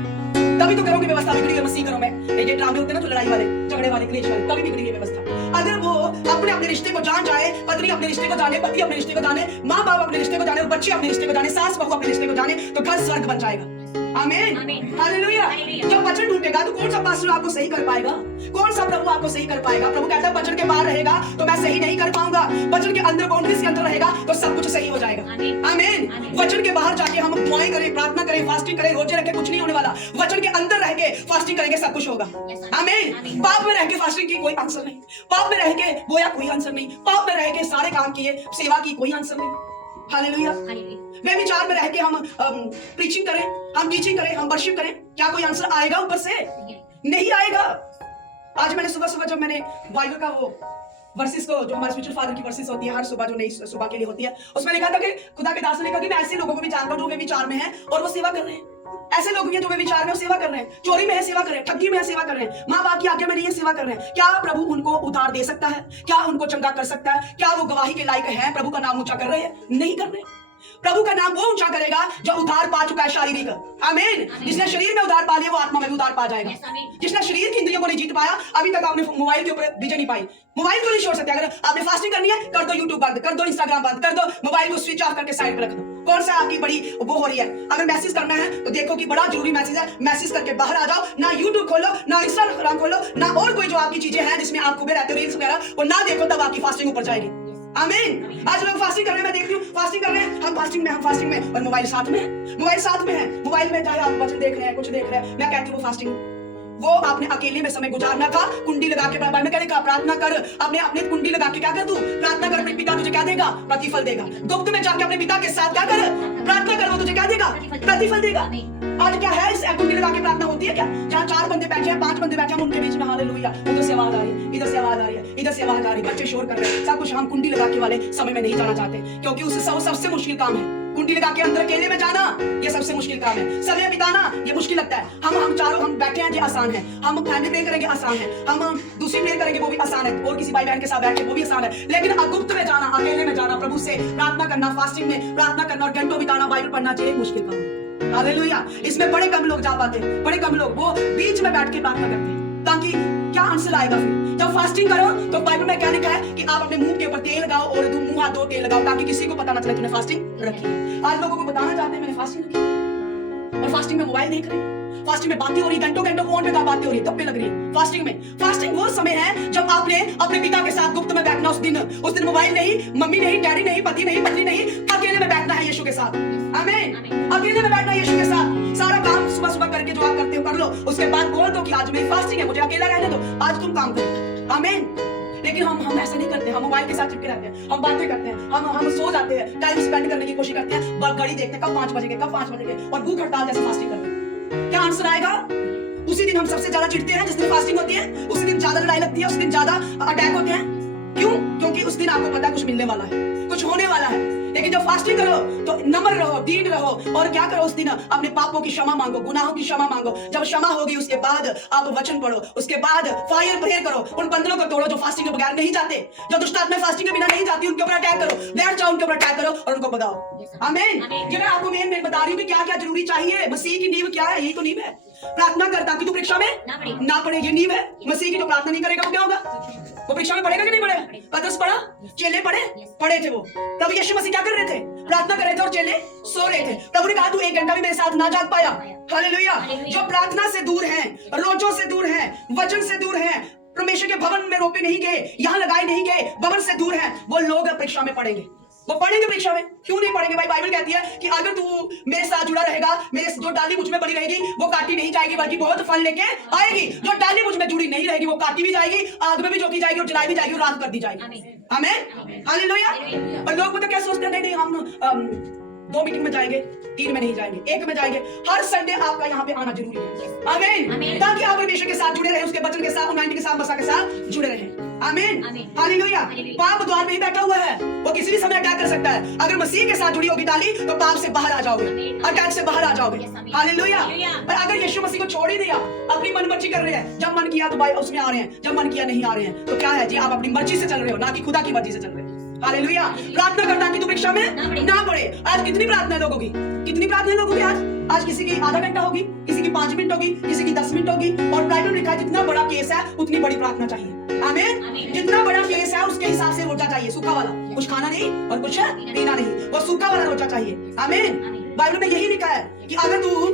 तभी तो घरों की व्यवस्था बिगड़ी है। मसीह घरों में ये ड्रामे होते हैं ना, तो लड़ाई वाले, झगड़े वाले, क्लेश वाले, तभी बिगड़ी है व्यवस्था। अगर वो अपने अपने रिश्ते को जान जाए, पत्नी अपने रिश्ते को जाने, पति अपने रिश्ते को जाने, माँ बाप अपने रिश्ते को जाने, और बच्चे अपने रिश्ते को जाने, सास बहू अपने रिश्ते को जाने, तो घर स्वर्ग बन जाएगा। आमीन, हालेलुया। जब वचन ढूंढेगा तो कौन सा पास्टर आपको सही कर पाएगा? कौन सा प्रभु आपको सही कर पाएगा? प्रभु कहता है वचन के बाहर रहेगा तो मैं सही नहीं कर पाऊंगा, वचन के अंदर बाउंड्रीज के अंदर रहेगा तो सब कुछ सही हो जाएगा। आमीन। वचन के बाहर जाके हम दुआएं करें, प्रार्थना करें, फास्टिंग करें, रोजे रखें, कुछ नहीं होने वाला। वचन के अंदर रह के फास्टिंग करेंगे, सब कुछ होगा। आमीन। पाप में रह के फास्टिंग की कोई आंसर नहीं, पाप में रह के बोया कोई आंसर नहीं, पाप में रह के सारे काम किए, सेवा की कोई आंसर नहीं। हालेलुया। वे विचार में रह के हम प्रीचिंग करें, हम टीचिंग करें, हम वर्शिप करें, क्या कोई आंसर आएगा ऊपर से? नहीं आएगा। आज मैंने सुबह जब मैंने बाइबल का वो वर्सेस को, जो हमारे स्पिरिचुअल फादर की वर्सेस होती है हर सुबह, जो नई सुबह के लिए होती है, उसमें लिखा था कि खुदा के दास ने लिखा कि मैं ऐसे लोगों को भी जानता हूं जो वे विचार में हैं और वो सेवा कर रहे हैं। ऐसे लोग भी हैं जो वे विचार में सेवा कर रहे हैं, चोरी में है सेवा कर रहे हैं, ठगी में है सेवा कर रहे हैं, माँ बाप की आज्ञा में नहीं है सेवा कर रहे हैं। क्या प्रभु उनको उधार दे सकता है? क्या उनको चंगा कर सकता है? क्या वो गवाही के लायक है? प्रभु का नाम ऊंचा कर रहे हैं? नहीं कर रहे। प्रभु का नाम वो ऊंचा करेगा जो उधार पा चुका है शारीरिक। आमीन। जिसने शरीर में उधार पा लिया वो आत्मा में भी उधार पा जाएगा। जिसने शरीर की इंद्रियों को नहीं जीत पाया, अभी तक आपने मोबाइल के ऊपर विजय नहीं पाई। मोबाइल को नहीं छोड़ सकते। अगर आपने फास्टिंग करनी है, कर दो यूट्यूब बंद, कर दो इंस्टाग्राम बंद, कर दो मोबाइल को स्विच ऑफ करके साइड पर रख दो। कौन सा आपकी बड़ी वो हो रही है? अगर मैसेज करना है तो देखो कि बड़ा जरूरी मैसेज है, मैसेज करके बाहर आ जाओ। ना यूट्यूब खोलो, ना इंस्टाग्राम खोलो, ना और कोई जो आपकी चीजें हैं जिसमें आप खूबे रहते हो, रील्स वगैरह, वो ना देखो, तब आपकी फास्टिंग ऊपर जाएगी। आमीन। आज लोग फास्टिंग कर रहे हैं, मैं देखती हूँ फास्टिंग कर रहे हैं, हम फास्टिंग में और मोबाइल साथ में है, मोबाइल साथ में है। मोबाइल में चाहे आप वचन देख रहे हैं, कुछ देख रहे हैं, मैं कहती हूँ वो फास्टिंग, वो आपने अकेले में समय गुजारना था। कुंडी लगा के बाइबल में कहेगा प्रार्थना कर, अपने अपने कुंडी लगा के क्या कर, तू प्रार्थना कर, अपने पिता तुझे क्या देगा? प्रतिफल देगा। गुप्त में जाके अपने पिता के साथ क्या कर, प्रार्थना कर, वो तुझे क्या देगा? प्रतिफल देगा। आज क्या है, इस कुंडी लगा के प्रार्थना होती है क्या? जहाँ 4 बंदे बैठे हैं, 5 बंदे बैठे हैं, उनके बीच में हालेलुया, उधर से आवाज आ रही है, इधर से आवाज आ रही है, इधर से आवाज आ रही है, बच्चे शोर कर रहे हैं, सब कुछ। हम कुंडी लगा के वाले समय में नहीं जाना चाहते, क्योंकि उससे सबसे मुश्किल काम है। कुंडी लगा के अंदर अकेले में जाना, ये सबसे मुश्किल काम है। समय बिताना ये मुश्किल लगता है। हम चारों हम बैठे हैं, ये आसान है। हम फैमिली प्रेयर करेंगे, आसान है। हम दूसरी प्रेयर करेंगे, वो भी आसान है। और किसी भाई बहन के साथ बैठ के, वो भी आसान है। लेकिन गुप्त में जाना, अकेले में जाना, प्रभु से प्रार्थना करना, फास्टिंग में प्रार्थना करना और घंटों बिताना, बाइबल पढ़ना, चाहिए मुश्किल काम है। हालेलुया। इसमें बड़े कम लोग जा पाते हैं, बड़े कम लोग वो बीच में बैठ के प्रार्थना करते हैं, ताकि क्या आंसर आएगा फिर जब फास्टिंग करो। तो बाइबल में क्या लिखा है कि आप अपने मुंह के ऊपर तेल लगाओ और तुम मुंह हाथ धो तेल लगाओ, ताकि किसी को पता ना चले तुमने फास्टिंग रखी है। आज लोगों को बताना चाहते हैं मैंने फास्टिंग रखी, और फास्टिंग में मोबाइल देख रहे हैं, फास्टिंग में बातें हो रही, घंटों घंटों फोन पे बातें हो रही, तब पे लग रही है फास्टिंग में। फास्टिंग वो समय है जब आपने अपने पिता के साथ गुप्त में बैठना। उस दिन मोबाइल नहीं, मम्मी नहीं, डैडी नहीं, पति नहीं, पत्नी नहीं, अकेले में बैठना है यीशु के साथ। आमीन। अकेले में बैठना है यीशु के साथ। सारा काम सुबह सुबह करके जो आप करते हो कर लो, उसके बाद बोल दो कि आज मेरी फास्टिंग है, मुझे अकेला रहने दो, आज तुम काम करो। आमीन। लेकिन हम ऐसे नहीं करते, हम मोबाइल के साथ चिपके रहते हैं, हम बातें करते हैं, हम सो जाते हैं, टाइम स्पेंड करने की कोशिश करते हैं, घड़ी देखते हैं कब 5 बजेंगे, कब 5 बजेंगे, और भूख हड़ताल जैसे फास्टिंग करते हैं। क्या आंसर आएगा? उसी दिन हम सबसे ज्यादा चिढ़ते हैं जिस दिन फास्टिंग होती है, उसी दिन ज्यादा लड़ाई लगती है, उस दिन ज्यादा अटैक होते हैं। क्यों? क्योंकि उस दिन आपको पता है कुछ मिलने वाला है, कुछ होने वाला है। लेकिन जब फास्टिंग करो तो नम्र रहो, दीन रहो, और क्या करो, उस दिन अपने पापों की क्षमा मांगो, गुनाहों की क्षमा मांगो। जब क्षमा होगी उसके बाद आप वचन पढ़ो, उसके बाद फायर प्रेयर करो, उन बंधनों को तोड़ो जो फास्टिंग के बगैर नहीं जाते, जो दुष्ट आत्माएं फास्टिंग के बिना नहीं जाती, उनके ऊपर अटैक करो, बैठ जाओ उनके ऊपर अटैक करो और उनको बताओ। आमीन। ये मैं आपको मेन बता रही हूँ कि क्या क्या जरूरी चाहिए। मसीह की नींव क्या है? यही तो नींव है। प्रार्थना कर ताकि तू परीक्षा में ना पड़े, ये नींव है। मसीह की जो प्रार्थना नहीं करेगा वो क्या होगा? वो परीक्षा में पढ़ेगा कि नहीं पढ़ेगा? पतरस पढ़ा, चेले पढ़े थे वो, तब यीशु मसीह क्या कर रहे थे? प्रार्थना कर रहे थे और चेले सो रहे थे। प्रभु ने कहा तू 1 घंटा भी मेरे साथ ना जाग पाया। हालेलुया। जो प्रार्थना से दूर है, रोजों से दूर है, वचन से दूर है, परमेश्वर के भवन में रोपे नहीं गए, यहाँ लगाए नहीं गए, भवन से दूर है, वो लोग परीक्षा में पढ़ेंगे। वो पढ़ेंगे परीक्षा में। क्यों नहीं पढ़ेंगे भाई? बाइबल कहती है कि अगर तू मेरे साथ जुड़ा रहेगा, मेरे जो डाली मुझ में बनी रहेगी वो काटी नहीं जाएगी, बल्कि बहुत फल लेके आएगी। जो डाली मुझ में जुड़ी नहीं रहेगी वो काटी भी जाएगी, आग में भी झोंकी जाएगी और जलाई भी जाएगी और राख कर दी जाएगी। आमीन। हालेलुया। और लोग पता क्या सोचते हैं? नहीं हम 2 मीटिंग में जाएंगे, 3 में नहीं जाएंगे, 1 में जाएंगे। हर संडे आपका यहाँ पे आना जरूरी है। आमीन। ताकि आप परमेश्वर के साथ जुड़े रहे, उसके वचन के साथ, उन्नति के साथ, मसा के साथ जुड़े रहे। आमीन। हालेलुया। पाप द्वार में ही बैठा हुआ है, वो किसी भी समय अटैक कर सकता है। अगर मसीह के साथ जुड़ी होगी डाली तो पाप से बाहर आ जाओगे, अटैक से बाहर आ जाओगे। हालेलुया। पर अगर यीशु मसीह को छोड़ ही दिया, अपनी मनमर्जी कर रहे हैं, जब मन किया तो भाई उसमें आ रहे हैं, जब मन किया नहीं आ रहे हैं, तो क्या है जी? आप अपनी मर्जी से चल रहे हो, ना कि खुदा की मर्जी से चल रहे हो। हालेलुया। प्रार्थना करना कि तू परीक्षा में ना पड़े। आज कितनी प्रार्थना लोगों की, कितनी प्रार्थना लोगों की आज किसी की आधा घंटा होगी, किसी की 5 मिनट होगी, किसी की 10 मिनट होगी। और बाइबल में लिखा है जितना बड़ा केस है उतनी बड़ी प्रार्थना चाहिए। आमीन। जितना बड़ा केस है उसके हिसाब से रोजा चाहिए, सूखा वाला, कुछ खाना नहीं और कुछ पीना नहीं, वो सूखा वाला रोजा चाहिए। आमीन। बाइबल में यही लिखा है कि अगर तू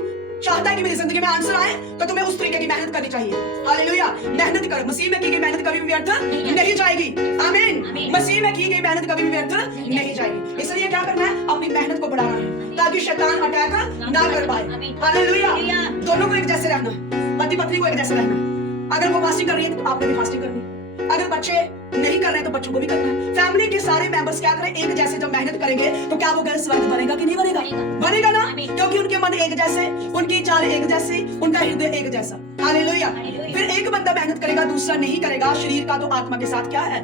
चाहता है कि मेरी जिंदगी में आंसर आए, तो तुम्हें उस तरीके की मेहनत करनी चाहिए। हालेलुया। मेहनत करो। मसीह में की गई मेहनत कभी भी व्यर्थ नहीं जाएगी। आमीन। मसीह में की गई मेहनत कभी भी व्यर्थ नहीं जाएगी। इसलिए क्या करना है? अपनी मेहनत को बढ़ाना है ताकि शैतान अटैक ना कर पाए। हालेलुया। दोनों को एक जैसे रहना, पति पत्नी को एक जैसे रहना। अगर वो फास्टिंग कर रही है तो आपने भी फास्टिंग करनी। अगर बच्चे नहीं कर रहे हैं तो बच्चों को भी करना है। फैमिली के सारे मेंबर्स क्या करें? एक जैसे जब मेहनत करेंगे तो क्या वो घर स्वर्ग बनेगा कि नहीं बनेगा? बनेगा ना, क्योंकि उनके मन एक जैसे, उनकी चाल एक जैसी, उनका हृदय एक जैसा। हालेलुया। फिर एक बंदा मेहनत करेगा, दूसरा नहीं करेगा, शरीर का तो आत्मा के साथ क्या है?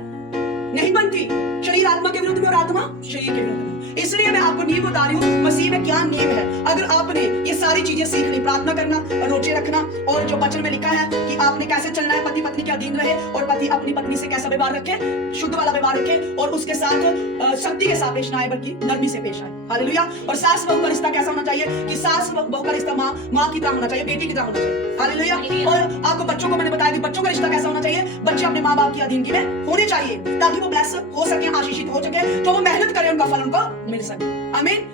नहीं बनती। शरीर आत्मा के विरुद्ध में और आत्मा शरीर के विरुद्ध में। इसलिए मैं आपको नींव बता रही हूँ, मसीह में क्या नींव है। अगर आपने ये सारी चीजें सीख ली, प्रार्थना करना, रोजे रखना, और जो वचन में लिखा है कि आपने कैसे चलना है, पति पत्नी के अधीन रहे, और पति अपनी पत्नी से कैसा व्यवहार रखे, शुद्ध वाला व्यवहार रखे, और उसके साथ शक्ति के साथ पेश ना आए बल्कि नरमी से पेश आए। हालेलुया। और सास बहू का रिश्ता कैसा होना चाहिए? कि सास बहू का रिश्ता माँ की तरह होना चाहिए, बेटी की तरह होना चाहिए। हालेलुया। और आपको बच्चों को मैंने बताया कि बच्चों का रिश्ता कैसा होना चाहिए? बच्चे अपने माँ बाप की अधीनगी में होने चाहिए ताकि वो ब्लेस हो सके, आशीषित हो सके, तो वो मेहनत करे, उनका फल उनको मिल सके। आमीन।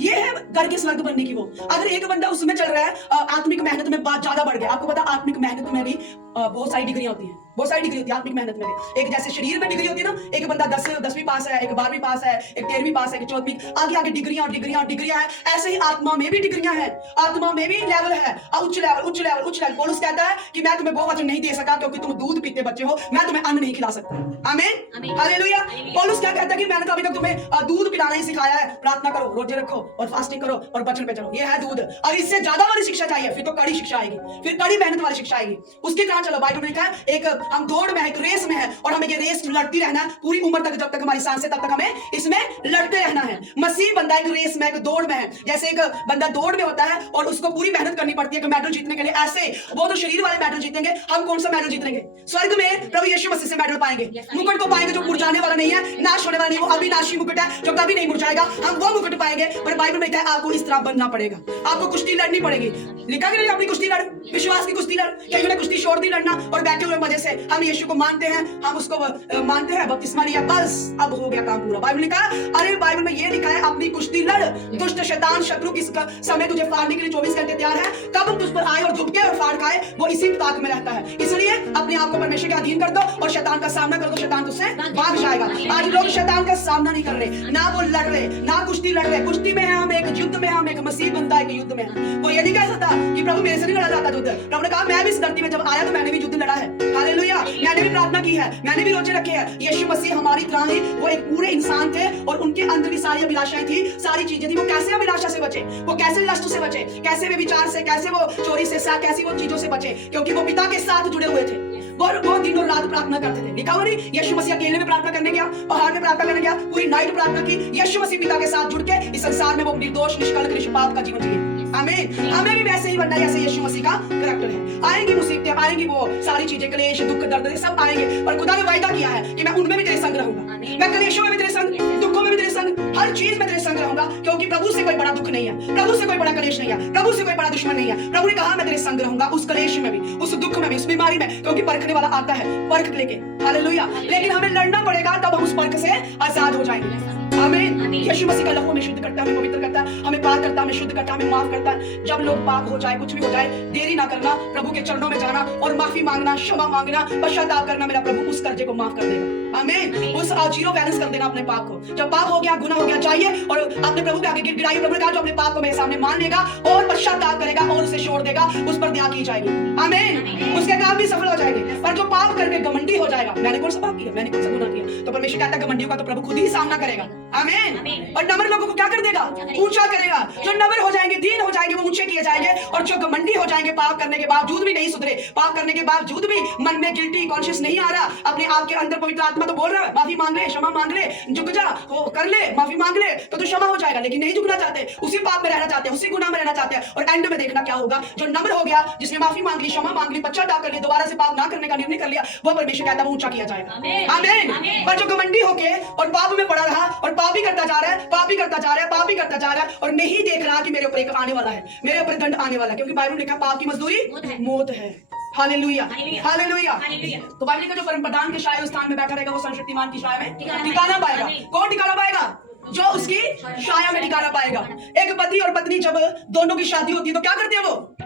ये है घर के स्वर्ग बनने की वो। अगर एक बंदा उसमें चल रहा है, आत्मिक मेहनत में बात ज्यादा बढ़ गया। आपको पता आत्मिक मेहनत में भी बहुत सारी डिग्रियां होती हैं, बहुत सारी डिग्री होती है आत्मिक मेहनत में भी। एक जैसे शरीर में डिग्री होती है ना, एक बंदा 10वीं पास है, एक 12वीं पास है, एक 13वीं पास है, एक 14वीं, आगे आगे डिग्रियां और डिग्रियां और डिग्रियां हैं। ऐसे ही आत्मा में भी डिग्रियां हैं, आत्मा में भी लेवल है, उच्च लेवल उच्च लेवल उच्च लेवल। पौलुस कहता है कि मैं तुम्हें वो वचन नहीं दे सका क्योंकि तुम दूध पीते बच्चे हो, मैं तुम्हें अन्न नहीं खिला सकता। आमीन। हालेलुया। पौलुस क्या कहता है कि मैंने तो अभी तक तुम्हें दूध पिलाना ही सिखाया है। प्रार्थना करो, रोजे रखो और फास्टिंग करो और वचन पे चलो, ये है दूध। और इससे ज्यादा वाली शिक्षा चाहिए, फिर तो कड़ी शिक्षा आएगी, फिर कड़ी मेहनत वाली शिक्षा आएगी। उसकी तरह चलो। बाइबल में लिखा है, एक हम दौड़ में है, एक रेस में है, और हमें ये रेस लड़ती रहना है पूरी उम्र तक, जब तक हमारी सांस है तब तक हमें इसमें लड़ते रहना है। मसीह बंदा एक रेस में, एक दौड़ में है। जैसे एक बंदा दौड़ में होता है और उसको पूरी मेहनत करनी पड़ती है मेडल जीतने के लिए, ऐसे वो तो शरीर वाले मेडल जीतेंगे, हम कौन सा मेडल जीतेंगे? स्वर्ग में प्रभु यीशु मसीह से मेडल पाएंगे, मुकुट को पाएंगे जो मुरझाने वाला नहीं है, नाश होने वाला नहीं, वो अविनाशी मुकुट है जो कभी नहीं मुरझाएगा। हम वो मुकुट पाएंगे। पर बाइबल में क्या है? आपको इस तरह बनना पड़ेगा, आपको कुश्ती लड़नी पड़ेगी। लिखा कि नहीं अपनी कुश्ती लड़, विश्वास की कुश्ती लड़। कहीं ने कुश्ती छोड़ दी लड़ना और बैठे हुए मजे से हम यीशु को मानते हैं, हम उसको मानते हैं, बपतिस्मा लिया, बस अब हो गया काम पूरा। बाइबल लिखा है, अरे बाइबल में ये लिखा है, अपनी कुश्ती लड़, दुष्ट शैतान शत्रु किस समय तुझे फाड़ने के लिए 24 घंटे तैयार है, कब तुझ पर आए और दुबके और फाड़ खाए, वो इसी ताक में रहता है। इसलिए अपने आप को परमेश्वर के अधीन कर दो और शैतान का सामना कर दो, शैतान तुझसे भाग जाएगा। आज लोग शैतान का सामना नहीं कर रहे, ना वो लड़ रहे, ना कुश्ती लड़ रहे। कुश्ती में है हम, एक युद्ध में हम, एक मसीह बनता एक युद्ध में है। वो ये नहीं कह सकता कि प्रभु मेरे से नहीं लड़ा जाता युद्ध। प्रभु ने कहा मैं भी इस धरती में जब आया तो मैंने भी युद्ध लड़ा है। हालेलुया। मैंने भी प्रार्थना की है, मैंने भी रोजे रखे हैं। यीशु मसीह हमारी तरह ही वो एक पूरे इंसान थे और उनके अंदर भी सारी अभिलाषाएं थी, सारी चीजें थी। वो कैसे अभिलाषा से बचे, वो कैसे लस्ट से बचे, कैसे वे विचार से, कैसे वो चोरी से, कैसी वो चीजों से बचे, क्योंकि वो पिता के साथ जुड़े हुए थे। वो दिन और रात प्रार्थना करते थे। लिखा हुआ नहीं, यीशु मसीह अकेले में प्रार्थना करने गया, पहाड़ में प्रार्थना करने गया, पूरी नाइट प्रार्थना की। यीशु मसीह पिता के साथ जुड़ के इस संसार में वो निर्दोष निष्कलंक निष्पाप का जीवन जिए। आमीन। हमें भी वैसे ही बनना है जैसे यीशु मसीह का करैक्टर है। आएंगी मुसीबतें, आएंगी वो सारी चीजें, क्लेश, दुख, दर्द, सब आएंगे, और खुदा ने वायदा किया है कि मैं उनमें भी तेरे संग रहूंगा। मैं क्लेशों में भी तेरे संग, दुखों में भी तेरे संग, हर चीज में तेरे संग रहूंगा, क्योंकि प्रभु से कोई बड़ा दुख नहीं है, प्रभु से कोई बड़ा क्लेश नहीं है, प्रभु से कोई बड़ा दुश्मन नहीं है। प्रभु ने कहा मैं तेरे संग रहूंगा, उस क्लेश में भी, उस दुख में भी, उस बीमारी में, क्योंकि परखने वाला आता है परख लेके। हालेलुया। लेकिन हमें लड़ना पड़ेगा, तब हम उस परख से आजाद हो जाएंगे। आमीन। यीशु मसीह का लहू हमें शुद्ध करता है, हमें पवित्र करता है, हमें पाक करता है, हमें शुद्ध करता है, हमें माफ करता है। जब लोग पाप हो जाए, कुछ भी हो जाए, देरी ना करना, प्रभु के चरणों में जाना और माफी मांगना, क्षमा मांगना, पश्चाताप करना। मेरा प्रभु उस कर्जे को माफ कर देगा। आमीन। उस जीरो बैलेंस कर देना अपने पाप को। जब पाप हो गया, गुनाह हो गया, जाइए और अपने प्रभु के आगे गिड़गिड़ाइए। प्रभु ने कहा जो अपने पाप को मेरे सामने मान लेगा और पश्चाताप करेगा और उसे छोड़ देगा, उस पर दया की जाएगी। आमीन। उसके काम भी सफल हो जाएंगे। पर जो पाप करके घमंडी हो जाएगा, मैंने कौन सा पाप किया, मैंने कौन सा गुनाह किया, तो परमेश्वर कहता है घमंडियों का तो प्रभु खुद ही सामना करेगा। आमीन। और नम्र लोगों को क्या कर देगा? ऊंचा करेगा। जो नम्र हो जाएंगे, दीन हो जाएंगे, वो ऊंचे किए जाएंगे। और जो घमंडी हो जाएंगे, पाप करने के बावजूद भी नहीं सुधरे, पाप करने के बावजूद भी मन में गिल्टी कॉन्शियस नहीं आ रहा, अपने आप के अंदर पवित्र आत्मा तो बोल रहा है माफी मांग ले, क्षमा मांग ले, झुक जा, वो कर ले, माफी मांग ले, तो क्षमा हो जाएगा। लेकिन नहीं झुकना चाहते, उसी पाप में रहना चाहते हैं, उसी गुनाह में रहना चाहते हैं। और एंड में देखना क्या होगा? जो नम्र हो गया, जिसने माफी मांग ली, क्षमा मांग ली, पश्चाताप कर लिया, दोबारा से पाप ना करने का निर्णय कर लिया, वो परमेश्वर कहता है वो ऊंचा किया जाएगा। आमीन। पर जो घमंडी होके और पाप में पड़ा रहा और पाप ही करता जा रहा है, पाप ही करता जा रहा है, पाप ही करता जा रहा है, और नहीं देख रहा कि मेरे ऊपर एक आने वाला है, मेरे ऊपर दंड आने वाला है, क्योंकि बाइबल में लिखा पाप की मजदूरी मौत है। हालेलुया। हालेलुया। तो बाइबल का जो परम प्रधान के शाय स्थान में बैठा रहेगा, वो सर्वशक्तिमान की शाय में ठिकाना पाएगा। कौन ठिकाना पाएगा? जो उसकी छाया में ठिकाना पाएगा। एक पति और पत्नी जब दोनों की शादी होती है तो क्या करते हैं? वो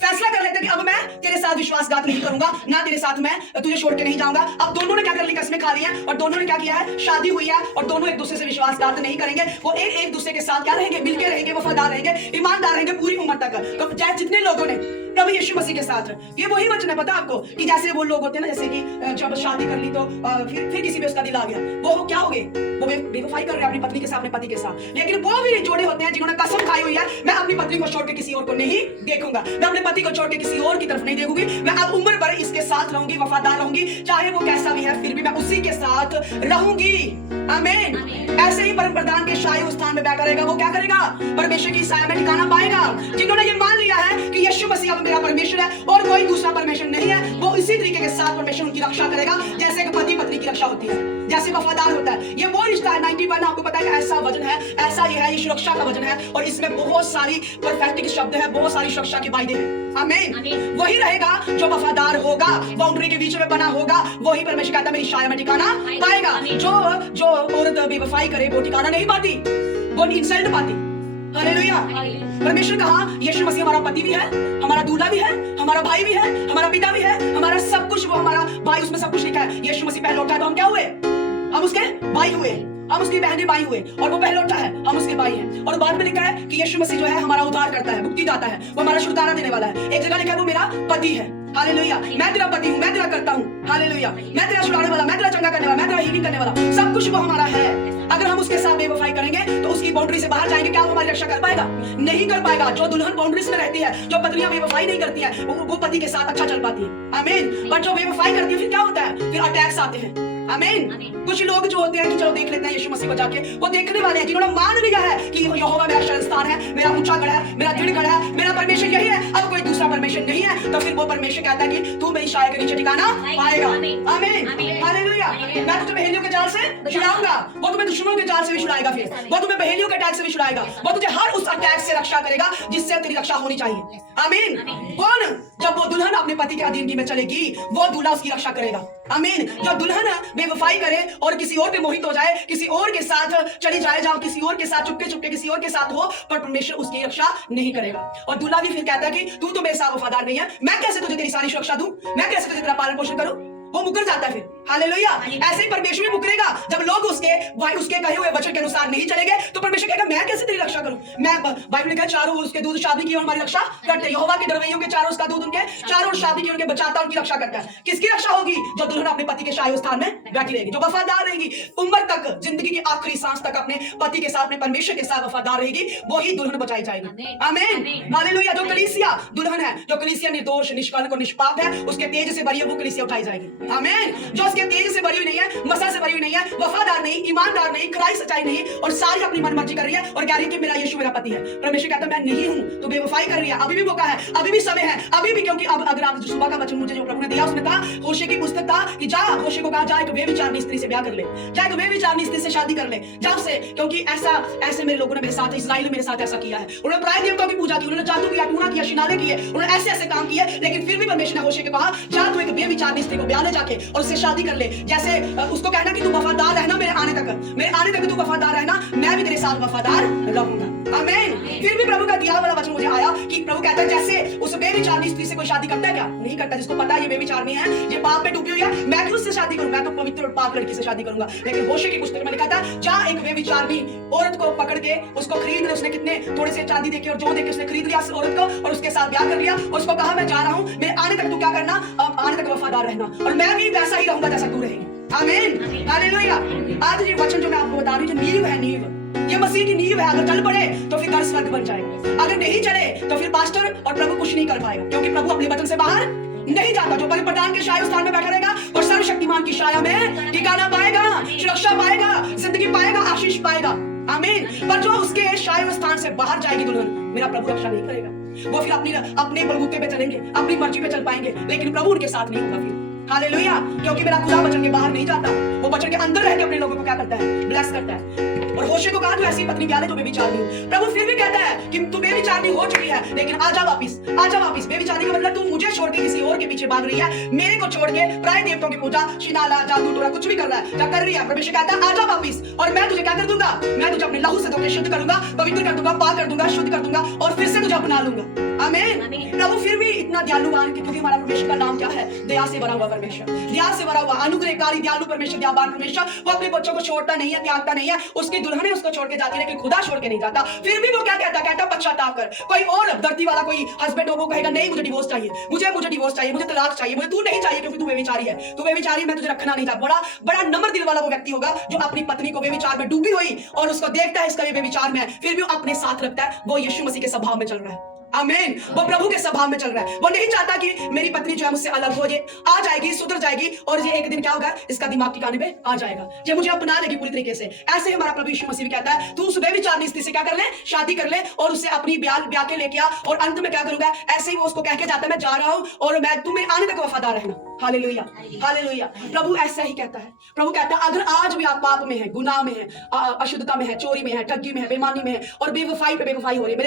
फैसला कर लेते हैं कि अब मैं तेरे साथ विश्वासघात नहीं करूंगा, ना तेरे साथ मैं तुझे छोड़ के नहीं जाऊंगा। अब दोनों ने क्या कर ली? कसमें खा ली है और दोनों ने क्या किया है? शादी हुई है और दोनों एक दूसरे से विश्वासघात नहीं करेंगे। वो एक दूसरे के साथ क्या रहेंगे? मिलके रहेंगे, वफादार रहेंगे, ईमानदार रहेंगे पूरी उम्र तक। तो चाहे जितने लोगों ने प्रभु यीशु मसीह के साथ, ये वही वचन है पता आपको कि जैसे वो लोग होते हैं ना, जैसे कि जब शादी कर ली तो फिर किसी पे उसका दिल आ गया, वो क्या हो गए? वो बेवफाई कर रहे हैं अपनी पत्नी के साथ, अपने पति के साथ। लेकिन वो भी जोड़े होते हैं जिन्होंने कसम खाई हुई है, मैं अपनी पत्नी को छोड़ के किसी और को नहीं देखूंगा, मैं अपने पति को छोड़ के किसी और की तरफ नहीं देखूंगी, मैं अब उम्र भर इसके साथ रहूंगी, वफादार रहूंगी, चाहे वो कैसा भी है फिर भी मैं उसी के साथ रहूंगी। आमीन। ऐसे ही परम प्रधान के शाही स्थान में बैठा रहेगा। वो क्या करेगा? परमेश्वर की छाया में ठिकाना पाएगा। जिन्होंने ये मान लिया है कि यीशु मसीह अब मेरा परमेश्वर है और कोई दूसरा परमेश्वर नहीं है, वो इसी तरीके के साथ परमेश्वर उनकी रक्षा करेगा जैसे कि पति पत्नी की रक्षा होती है, जैसे वफादार होता है। ये वो रिश्ता है 91, आपको पता है ऐसा वजन है, ऐसा ये है, ये सुरक्षा का वजन है और इसमें बहुत सारी परफेक्टिक शब्द है, बहुत सारी सुरक्षा की वायदे हैं। आमीन। वही रहेगा जो वफादार होगा, बाउंड्री के बीच में बना होगा, वही परमेश्वर कहता है मेरी छाया में ठिकाना पाएगा। जो औरत बेवफाई करे वो ठिकाना नहीं पाती, वो इंसल्ट पाती। हालेलुया। परमेश्वर कहा यीशु मसीह हमारा पति भी है, हमारा दूल्हा भी है, हमारा भाई भी है, हमारा पिता भी है, हमारा सब कुछ, वो हमारा भाई, उसमें सब कुछ लिखा है। यीशु मसीह पहले उठा है तो हम क्या हुए? हम उसके भाई हुए, हम उसकी बहनें भाई हुए, और वो पहले उठा है, हम उसके भाई हैं। और बाद में लिखा है कि यीशु मसीह जो है हमारा उद्धार करता है, मुक्ति दाता है, वो हमारा छुटकारा देने वाला है। एक जगह लिखा है वो मेरा पति है। हालेलुया। मैं तेरा पति हूँ, मैं तेरा करता हूँ। हालेलुया। मैं तेरा छुड़ाने वाला, मैं तेरा चंगा करने वाला, मैं तेरा हीलिंग करने वाला, सब कुछ वो हमारा है। अगर हम उसके साथ बेवफाई करेंगे तो उसकी बाउंड्री से बाहर जाएंगे, क्या वो हमारी रक्षा कर पाएगा? नहीं कर पाएगा। जो दुल्हन बाउंड्रीज में रहती है, जो पत्नियां बेवफाई नहीं करती है, वो पति के साथ अच्छा चल पाती है। आमीन। बट जो बेवफाई करती है फिर क्या होता है? फिर अटैक्स आते हैं। आमीन। कुछ लोग जो होते हैं कि चलो देख लेते हैं यीशु मसीह को जाके, वो देखने वाले हैं जिन्होंने मान लिया है कि यहोवा मेरा शरण स्थान है, मेरा ऊंचा गढ़ है, मेरा दृढ़ गढ़ है, मेरा परमेश्वर यही है, अब कोई दूसरा परमेश्वर नहीं है। तो फिर वो परमेश्वर कहता है कि तू मेरी छाया के नीचे ठिकाना पाएगा। आमीन। हालेलुया। मैं तुझे बहेलियों के जाल से छुड़ाऊंगा, वो तुम्हें दुश्मनों के जाल से भी छुड़ाएगा, फिर वो तुम्हें बहेलियों के अटैक से भी छुड़ाएगा, वो तुझे हर उस अटैक से रक्षा करेगा जिससे तेरी रक्षा होनी चाहिए। आमीन। कौन? जब वो दुल्हन अपने पति के अधीनगी में चलेगी, वो दूल्हा उसकी रक्षा करेगा। आमीन। जब दुल्हन बेवफाई करे और किसी और पे मोहित हो जाए, किसी और के साथ चली जाए, जहां किसी और के साथ चुपके चुपके किसी और के साथ हो, पर परमेश्वर उसकी रक्षा नहीं करेगा। और दूल्हा भी फिर कहता है कि तू तो मेरे साथ वफादार नहीं है, मैं कैसे तुझे तेरी सारी सुरक्षा दूं, मैं कैसे तुझे तेरा पालन पोषण करूं? वो मुकर जाता है फिर। हालेलुया। ऐसे ही परमेश्वर भी मुकरेगा जब लोग उसके कहे हुए वचन के अनुसार नहीं चलेंगे, तो परमेश्वर कहेगा मैं कैसे तेरी रक्षा करूं? मैं बाइबल लिखा है चारों उसके दूध शादी की और हमारी रक्षा करते हैं। यहोवा के डरवैयों के चारों उसका दूध उनके चारों शादी की उनके बचाता, उनकी रक्षा करता है। किसकी रक्षा होगी? जो दुल्हन अपने पति के शाही स्थान में बैठी रहेगी, जो वफादार रहेगी उम्र तक, जिंदगी की आखिरी सांस तक अपने पति के साथ, अपने परमेश्वर के साथ वफादार रहेगी, वही दुल्हन बचाई जाएगी। आमीन। हालेलुया। जो कलीसिया दुल्हन है, जो कलीसिया निर्दोष, निष्कलंक और निष्पाप है, उसके तेज से भरी है, वो कलीसिया उठाई जाएगी। आमीन। जो उसके तेज से भरी हुई नहीं है, मसा से भरी हुई नहीं है, वफादार नहीं, ईमानदार नहीं, खराई सच्चाई नहीं, और सारी अपनी मनमर्जी कर रही है और कह रही है कि मेरा यीशु मेरा पति है। परमेश्वर कहता है मैं नहीं हूं, तू बेवफाई कर रही है, अभी भी मौका है, अभी भी समय है, अभी भी, क्योंकि अब अगर आप सुबह का वचन मुझे जो प्रभु ने दिया उसमें था, होशे की पुस्तक था कि जा, होशे को कहा जा एक बेविचारनी स्त्री से ब्याह कर ले, जा एक बेविचारनी स्त्री से शादी कर ले, जब से, क्योंकि ऐसे मेरे लोगों ने मेरे साथ, इस्राएल ने मेरे साथ ऐसा किया है, उन्होंने पराए देवताओं की पूजा की, उन्होंने जादू किया, टूना किया, शिनाले किए, उन्होंने ऐसे ऐसे काम किए, लेकिन फिर भी परमेश्वर ने होशे को कहा जा तू एक बेविचारनी स्त्री को ब्याह ले जाके और उससे शादी कर ले। जैसे उसको कहना कि तू वफादार रहना मेरे आने तक तू वफादार रहना, मैं भी तेरे साथ वफादार रहूंगा। आमीन। फिर भी प्रभु का दिया वाला वचन मुझे आया कि प्रभु कहता है जैसे उस बेविचारनी स्त्री से कोई शादी करता है क्या? नहीं करता। जिसको पता है ये बेविचारनी है, ये पाप में डूबी हुई है, मैं क्यों उससे शादी करूं? मैं तो पवित्र और पाक लड़की से शादी करूंगा। लेकिन होशे की पुस्तक में लिखा था जा एक बेविचारनी औरत को पकड़ के उसको खरीद ले। उसने कितने थोड़े से चांदी देके और जो देके उसने खरीद लिया औरत को और उसके साथ ब्याह कर लिया और उसको कहा मैं जा रहा हूं, मेरे आने तक तू क्या करना, आने तक वफादार रहना और मैं भी वैसा ही रहूंगा जैसा तू रहेगी। आमीन। हालेलुया। आज ये वचन जो मैं आपको बता रही हूं, जो नींव है, नींव, ये मसीह की नींव है। अगर चल पड़े तो फिर घर स्वर्ग बन जाएगा, अगर नहीं चले तो फिर पास्टर और प्रभु कुछ नहीं कर पाएगा, क्योंकि प्रभु अपने वचन से बाहर नहीं जाता। जो परम प्रधान के शाही स्थान में बैठा रहेगा और सर्वशक्तिमान की छाया में ठिकाना पाएगा, सुरक्षा पाएगा, जिंदगी पाएगा, आशीष पाएगा। आमीन। पर जो उसके शाही स्थान से बाहर जाएगी दुल्हन, मेरा प्रभु रक्षा नहीं करेगा। वो फिर अपने बलबूते पे चलेंगे, अपनी मर्जी पे चल पाएंगे, लेकिन प्रभु उनके साथ नहीं होगा फिर। हालेलुया। क्योंकि मेरा खुदा वचन के बाहर नहीं जाता, वो वचन के अंदर रह के अपने लोगों को क्या करता है? ब्लेस करता है। और होशे को कहा तू ऐसी पत्नी क्या ले जो बेविचारनी हो। प्रभु फिर भी कहता है कि तू बेविचारनी हो चुकी है, लेकिन आजा वापिस, आजा वापिस। बेविचारनी का मतलब तू मुझे छोड़ के किसी और के पीछे भाग रही है, मेरे को छोड़ के प्राय देवताओं की पूजा, शिनाला, जादू टोना कुछ भी कर रहा है, क्या कर रही है। परमेश्वर कहता है आजा वापिस, और मैं तुझे क्या कर दूंगा, मैं तुझे अपने लहू से धोके शुद्ध करूंगा, पवित्र कर दूंगा, पाक कर दूंगा, शुद्ध कर दूंगा और फिर से तुझे अपना लूंगा। आमीन। प्रभु फिर भी इतना दयालुवान, क्योंकि हमारा परमेश्वर का नाम क्या है, दया से भरा हुआ परमेश्वर, दया से भरा हुआ, अनुग्रहकारी, दयालु परमेश्वर, दयावान परमेश्वर। वो अपने बच्चों को छोड़ता नहीं है, त्यागता नहीं है। उसकी दुल्हने उसको छोड़ के जाती है, लेकिन खुदा छोड़ के नहीं जाता। फिर भी वो क्या कहता पश्चाताप कर। कोई और धरती वाला कोई हस्बैंड हो, वो कहेगा नहीं मुझे डिवोर्स चाहिए, मुझे डिवोर्स चाहिए, मुझे तलाक चाहिए, मुझे तू नहीं चाहिए क्योंकि तू बेविचारी है, तू बेविचारी, मैं तुझे रखना नहीं चाहता। बड़ा बड़ा नम्र दिल वाला वो व्यक्ति होगा जो अपनी पत्नी को बेविचार में डूबी हुई और उसको देखता है इसका ये बेविचार में है, फिर भी वो अपने साथ रखता है। वो यीशु मसीह के स्वभाव में चल रहा है। आमीन। वो प्रभु के स्वभाव में चल रहा है। वो नहीं चाहता कि मेरी पत्नी जो है मुझसे अलग हो, ये आ जाएगी, सुधर जाएगी और ये एक दिन क्या होगा, इसका दिमाग ठिकाने पे आ जाएगा, ये मुझे अपना लेगी पूरी तरीके से। ऐसे हमारा प्रभु यीशु मसीह भी कहता है तू उस बेविचारनी स्त्री से क्या कर ले, शादी कर ले और उससे अपनी ब्याह के लेके आ, और अंत में क्या करूंगा, ऐसे ही वो उसको कह के जाता है मैं जा रहा हूं और मैं तुम्हें आने तक वफादार रहना। Hallelujah, hallelujah. प्रभु ऐसा ही कहता है। प्रभु कहता है अगर आज भी आप पाप में है, गुनाह में है, अशुद्धता में है, चोरी में है, ठगी में है, बेईमानी में है और बेवफाई पे बेवफाई हो रही है,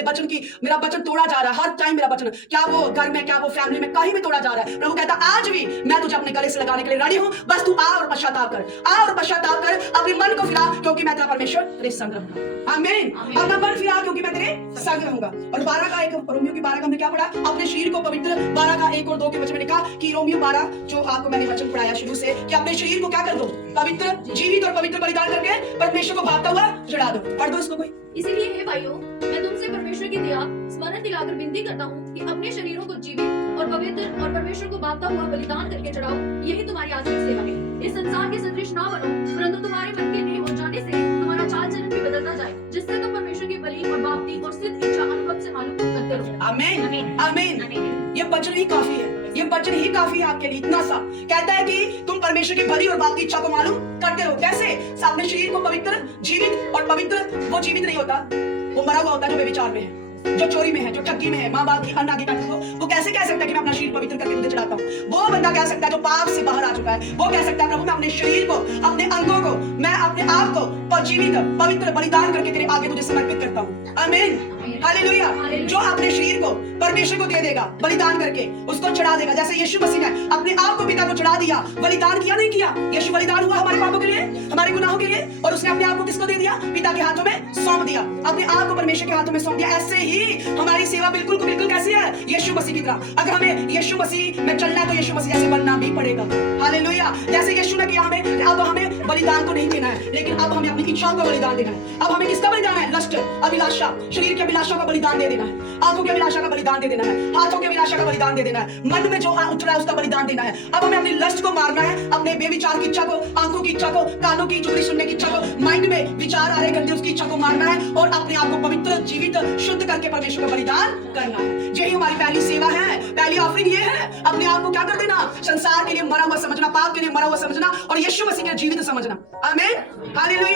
मेरा वचन तोड़ा जा रहा है, हर टाइम मेरा वचन, क्या वो घर में, क्या वो फैमिली में, कहीं भी तोड़ा जा रहा है, प्रभु कहता है आज भी मैं तुझे अपने गले से लगाने के लिए रेडी हूं, बस तू आ और पश्चाताप कर, आ और पश्चाताप कर, अपने मन को फिरा क्योंकि मैं तेरा परमेश्वर तेरे संग रहूंगा। आमीन। अपना मन फिरा क्योंकि मैं तेरे संग रहूंगा। और 12 का 1 रोमियो की 12 का हमने क्या पढ़ा, अपने शरीर को पवित्र, 12 का 1 और 2 के वचन में लिखा कि रोमियो 12 जो आपको मैंने वचन पढ़ाया शुरू से, कि अपने शरीर को क्या कर दो, पवित्र, जीवित और पवित्र बलिदान करके परमेश्वर को भागता हुआ चढ़ा दो। पढ़ दो इसको कोई। इसीलिए हे भाइयों, मैं तुमसे परमेश्वर की दया स्मरण दिलाकर विनती करता हूँ कि अपने शरीरों को जीवित और पवित्र और परमेश्वर को भागता हुआ बलिदान करके चढ़ाओ, यही तुम्हारी आत्मिक सेवा है। इस संसार के सदृश ना बनो, परंतु तुम्हारे मन के नए हो जाने से तुम्हारा चाल चलन भी बदलता जाए, जिससे तुम परमेश्वर की बलि और बाप्ती और सिद्ध इच्छा अनुभव से मालूम करते रहो। आमीन, आमीन। ये वचन ही काफी है, ये वचन ही काफी है आपके लिए। इतना सा कहता है कि तुम परमेश्वर की भली और बाप की इच्छा को मालूम करते रहो। कैसे? अपने शरीर को पवित्र, जीवित और पवित्र, वो जीवित नहीं होता, वो मरा हुआ होता है जो बेविचार में है, जो चोरी में है, जो ठगी में है, माँ बाप की अनादि का, वो कैसे कह सकता है कि मैं अपना शरीर पवित्र करके तुझे चढ़ाता हूँ। वो बंदा कह सकता है जो पाप से बाहर आ चुका है, वो कह सकता है प्रभु मैं अपने शरीर को, अपने अंगों को, मैं अपने आप को जीवित पवित्र बलिदान करके तेरे आगे तुझे समर्पित करता हूँ। आमीन, हालेलुया। जो अपने शरीर को परमेश्वर को दे देगा, बलिदान करके उसको चढ़ा देगा, जैसे यीशु मसीह ने अपने आप को पिता को चढ़ा दिया, बलिदान किया नहीं किया, यीशु बलिदान हुआ हमारे पापों के लिए, हमारे गुनाहों के लिए, और उसने अपने आप को किसको दे दिया, पिता के हाथों में सौंप दिया, अपने आप को परमेश्वर के हाथों में सौंप दिया। ऐसे ही हमारी सेवा बिल्कुल को बिल्कुल कैसी है, यीशु मसीह की तरह। अगर हमें यीशु मसीह में चलना है तो यीशु मसीह जैसे बनना भी पड़ेगा। हालेलुया। जैसे यीशु ने किया हमें, अब हमें बलिदान को नहीं देना है, लेकिन अब हमें अपनी इच्छाओं का बलिदान देना है। अब हमें किसका बलिदान है, लस्ट, अभिलाषा, शरीर की अभिलाषा का बलिदान दे देना है, आंखों की अभिलाषा का बलिदान दे देना है, हाथों की अभिलाषा का बलिदान दे देना है, मन में जो उठ रहा है उसका बलिदान देना है। अब हमें अपनी लस्ट को मारना है, अपने बेविचार की इच्छा को, आंखों की इच्छा को, कानों की चुगली सुनने की इच्छा को, माइंड में विचार आ रहे गंदे, उसकी इच्छा को मारना है और अपने आप को पवित्र, जीवित, शुद्ध करके परमेश्वर का बलिदान करना है। यही हमारी पहली सेवा है, पहली ऑफरिंग ये है, अपने आप को क्या कर देना, संसार के लिए मरा हुआ समझना, पाप के लिए मरा हुआ समझना और यीशु मसीह के जीवित समझना। आमीन, हालेलुया।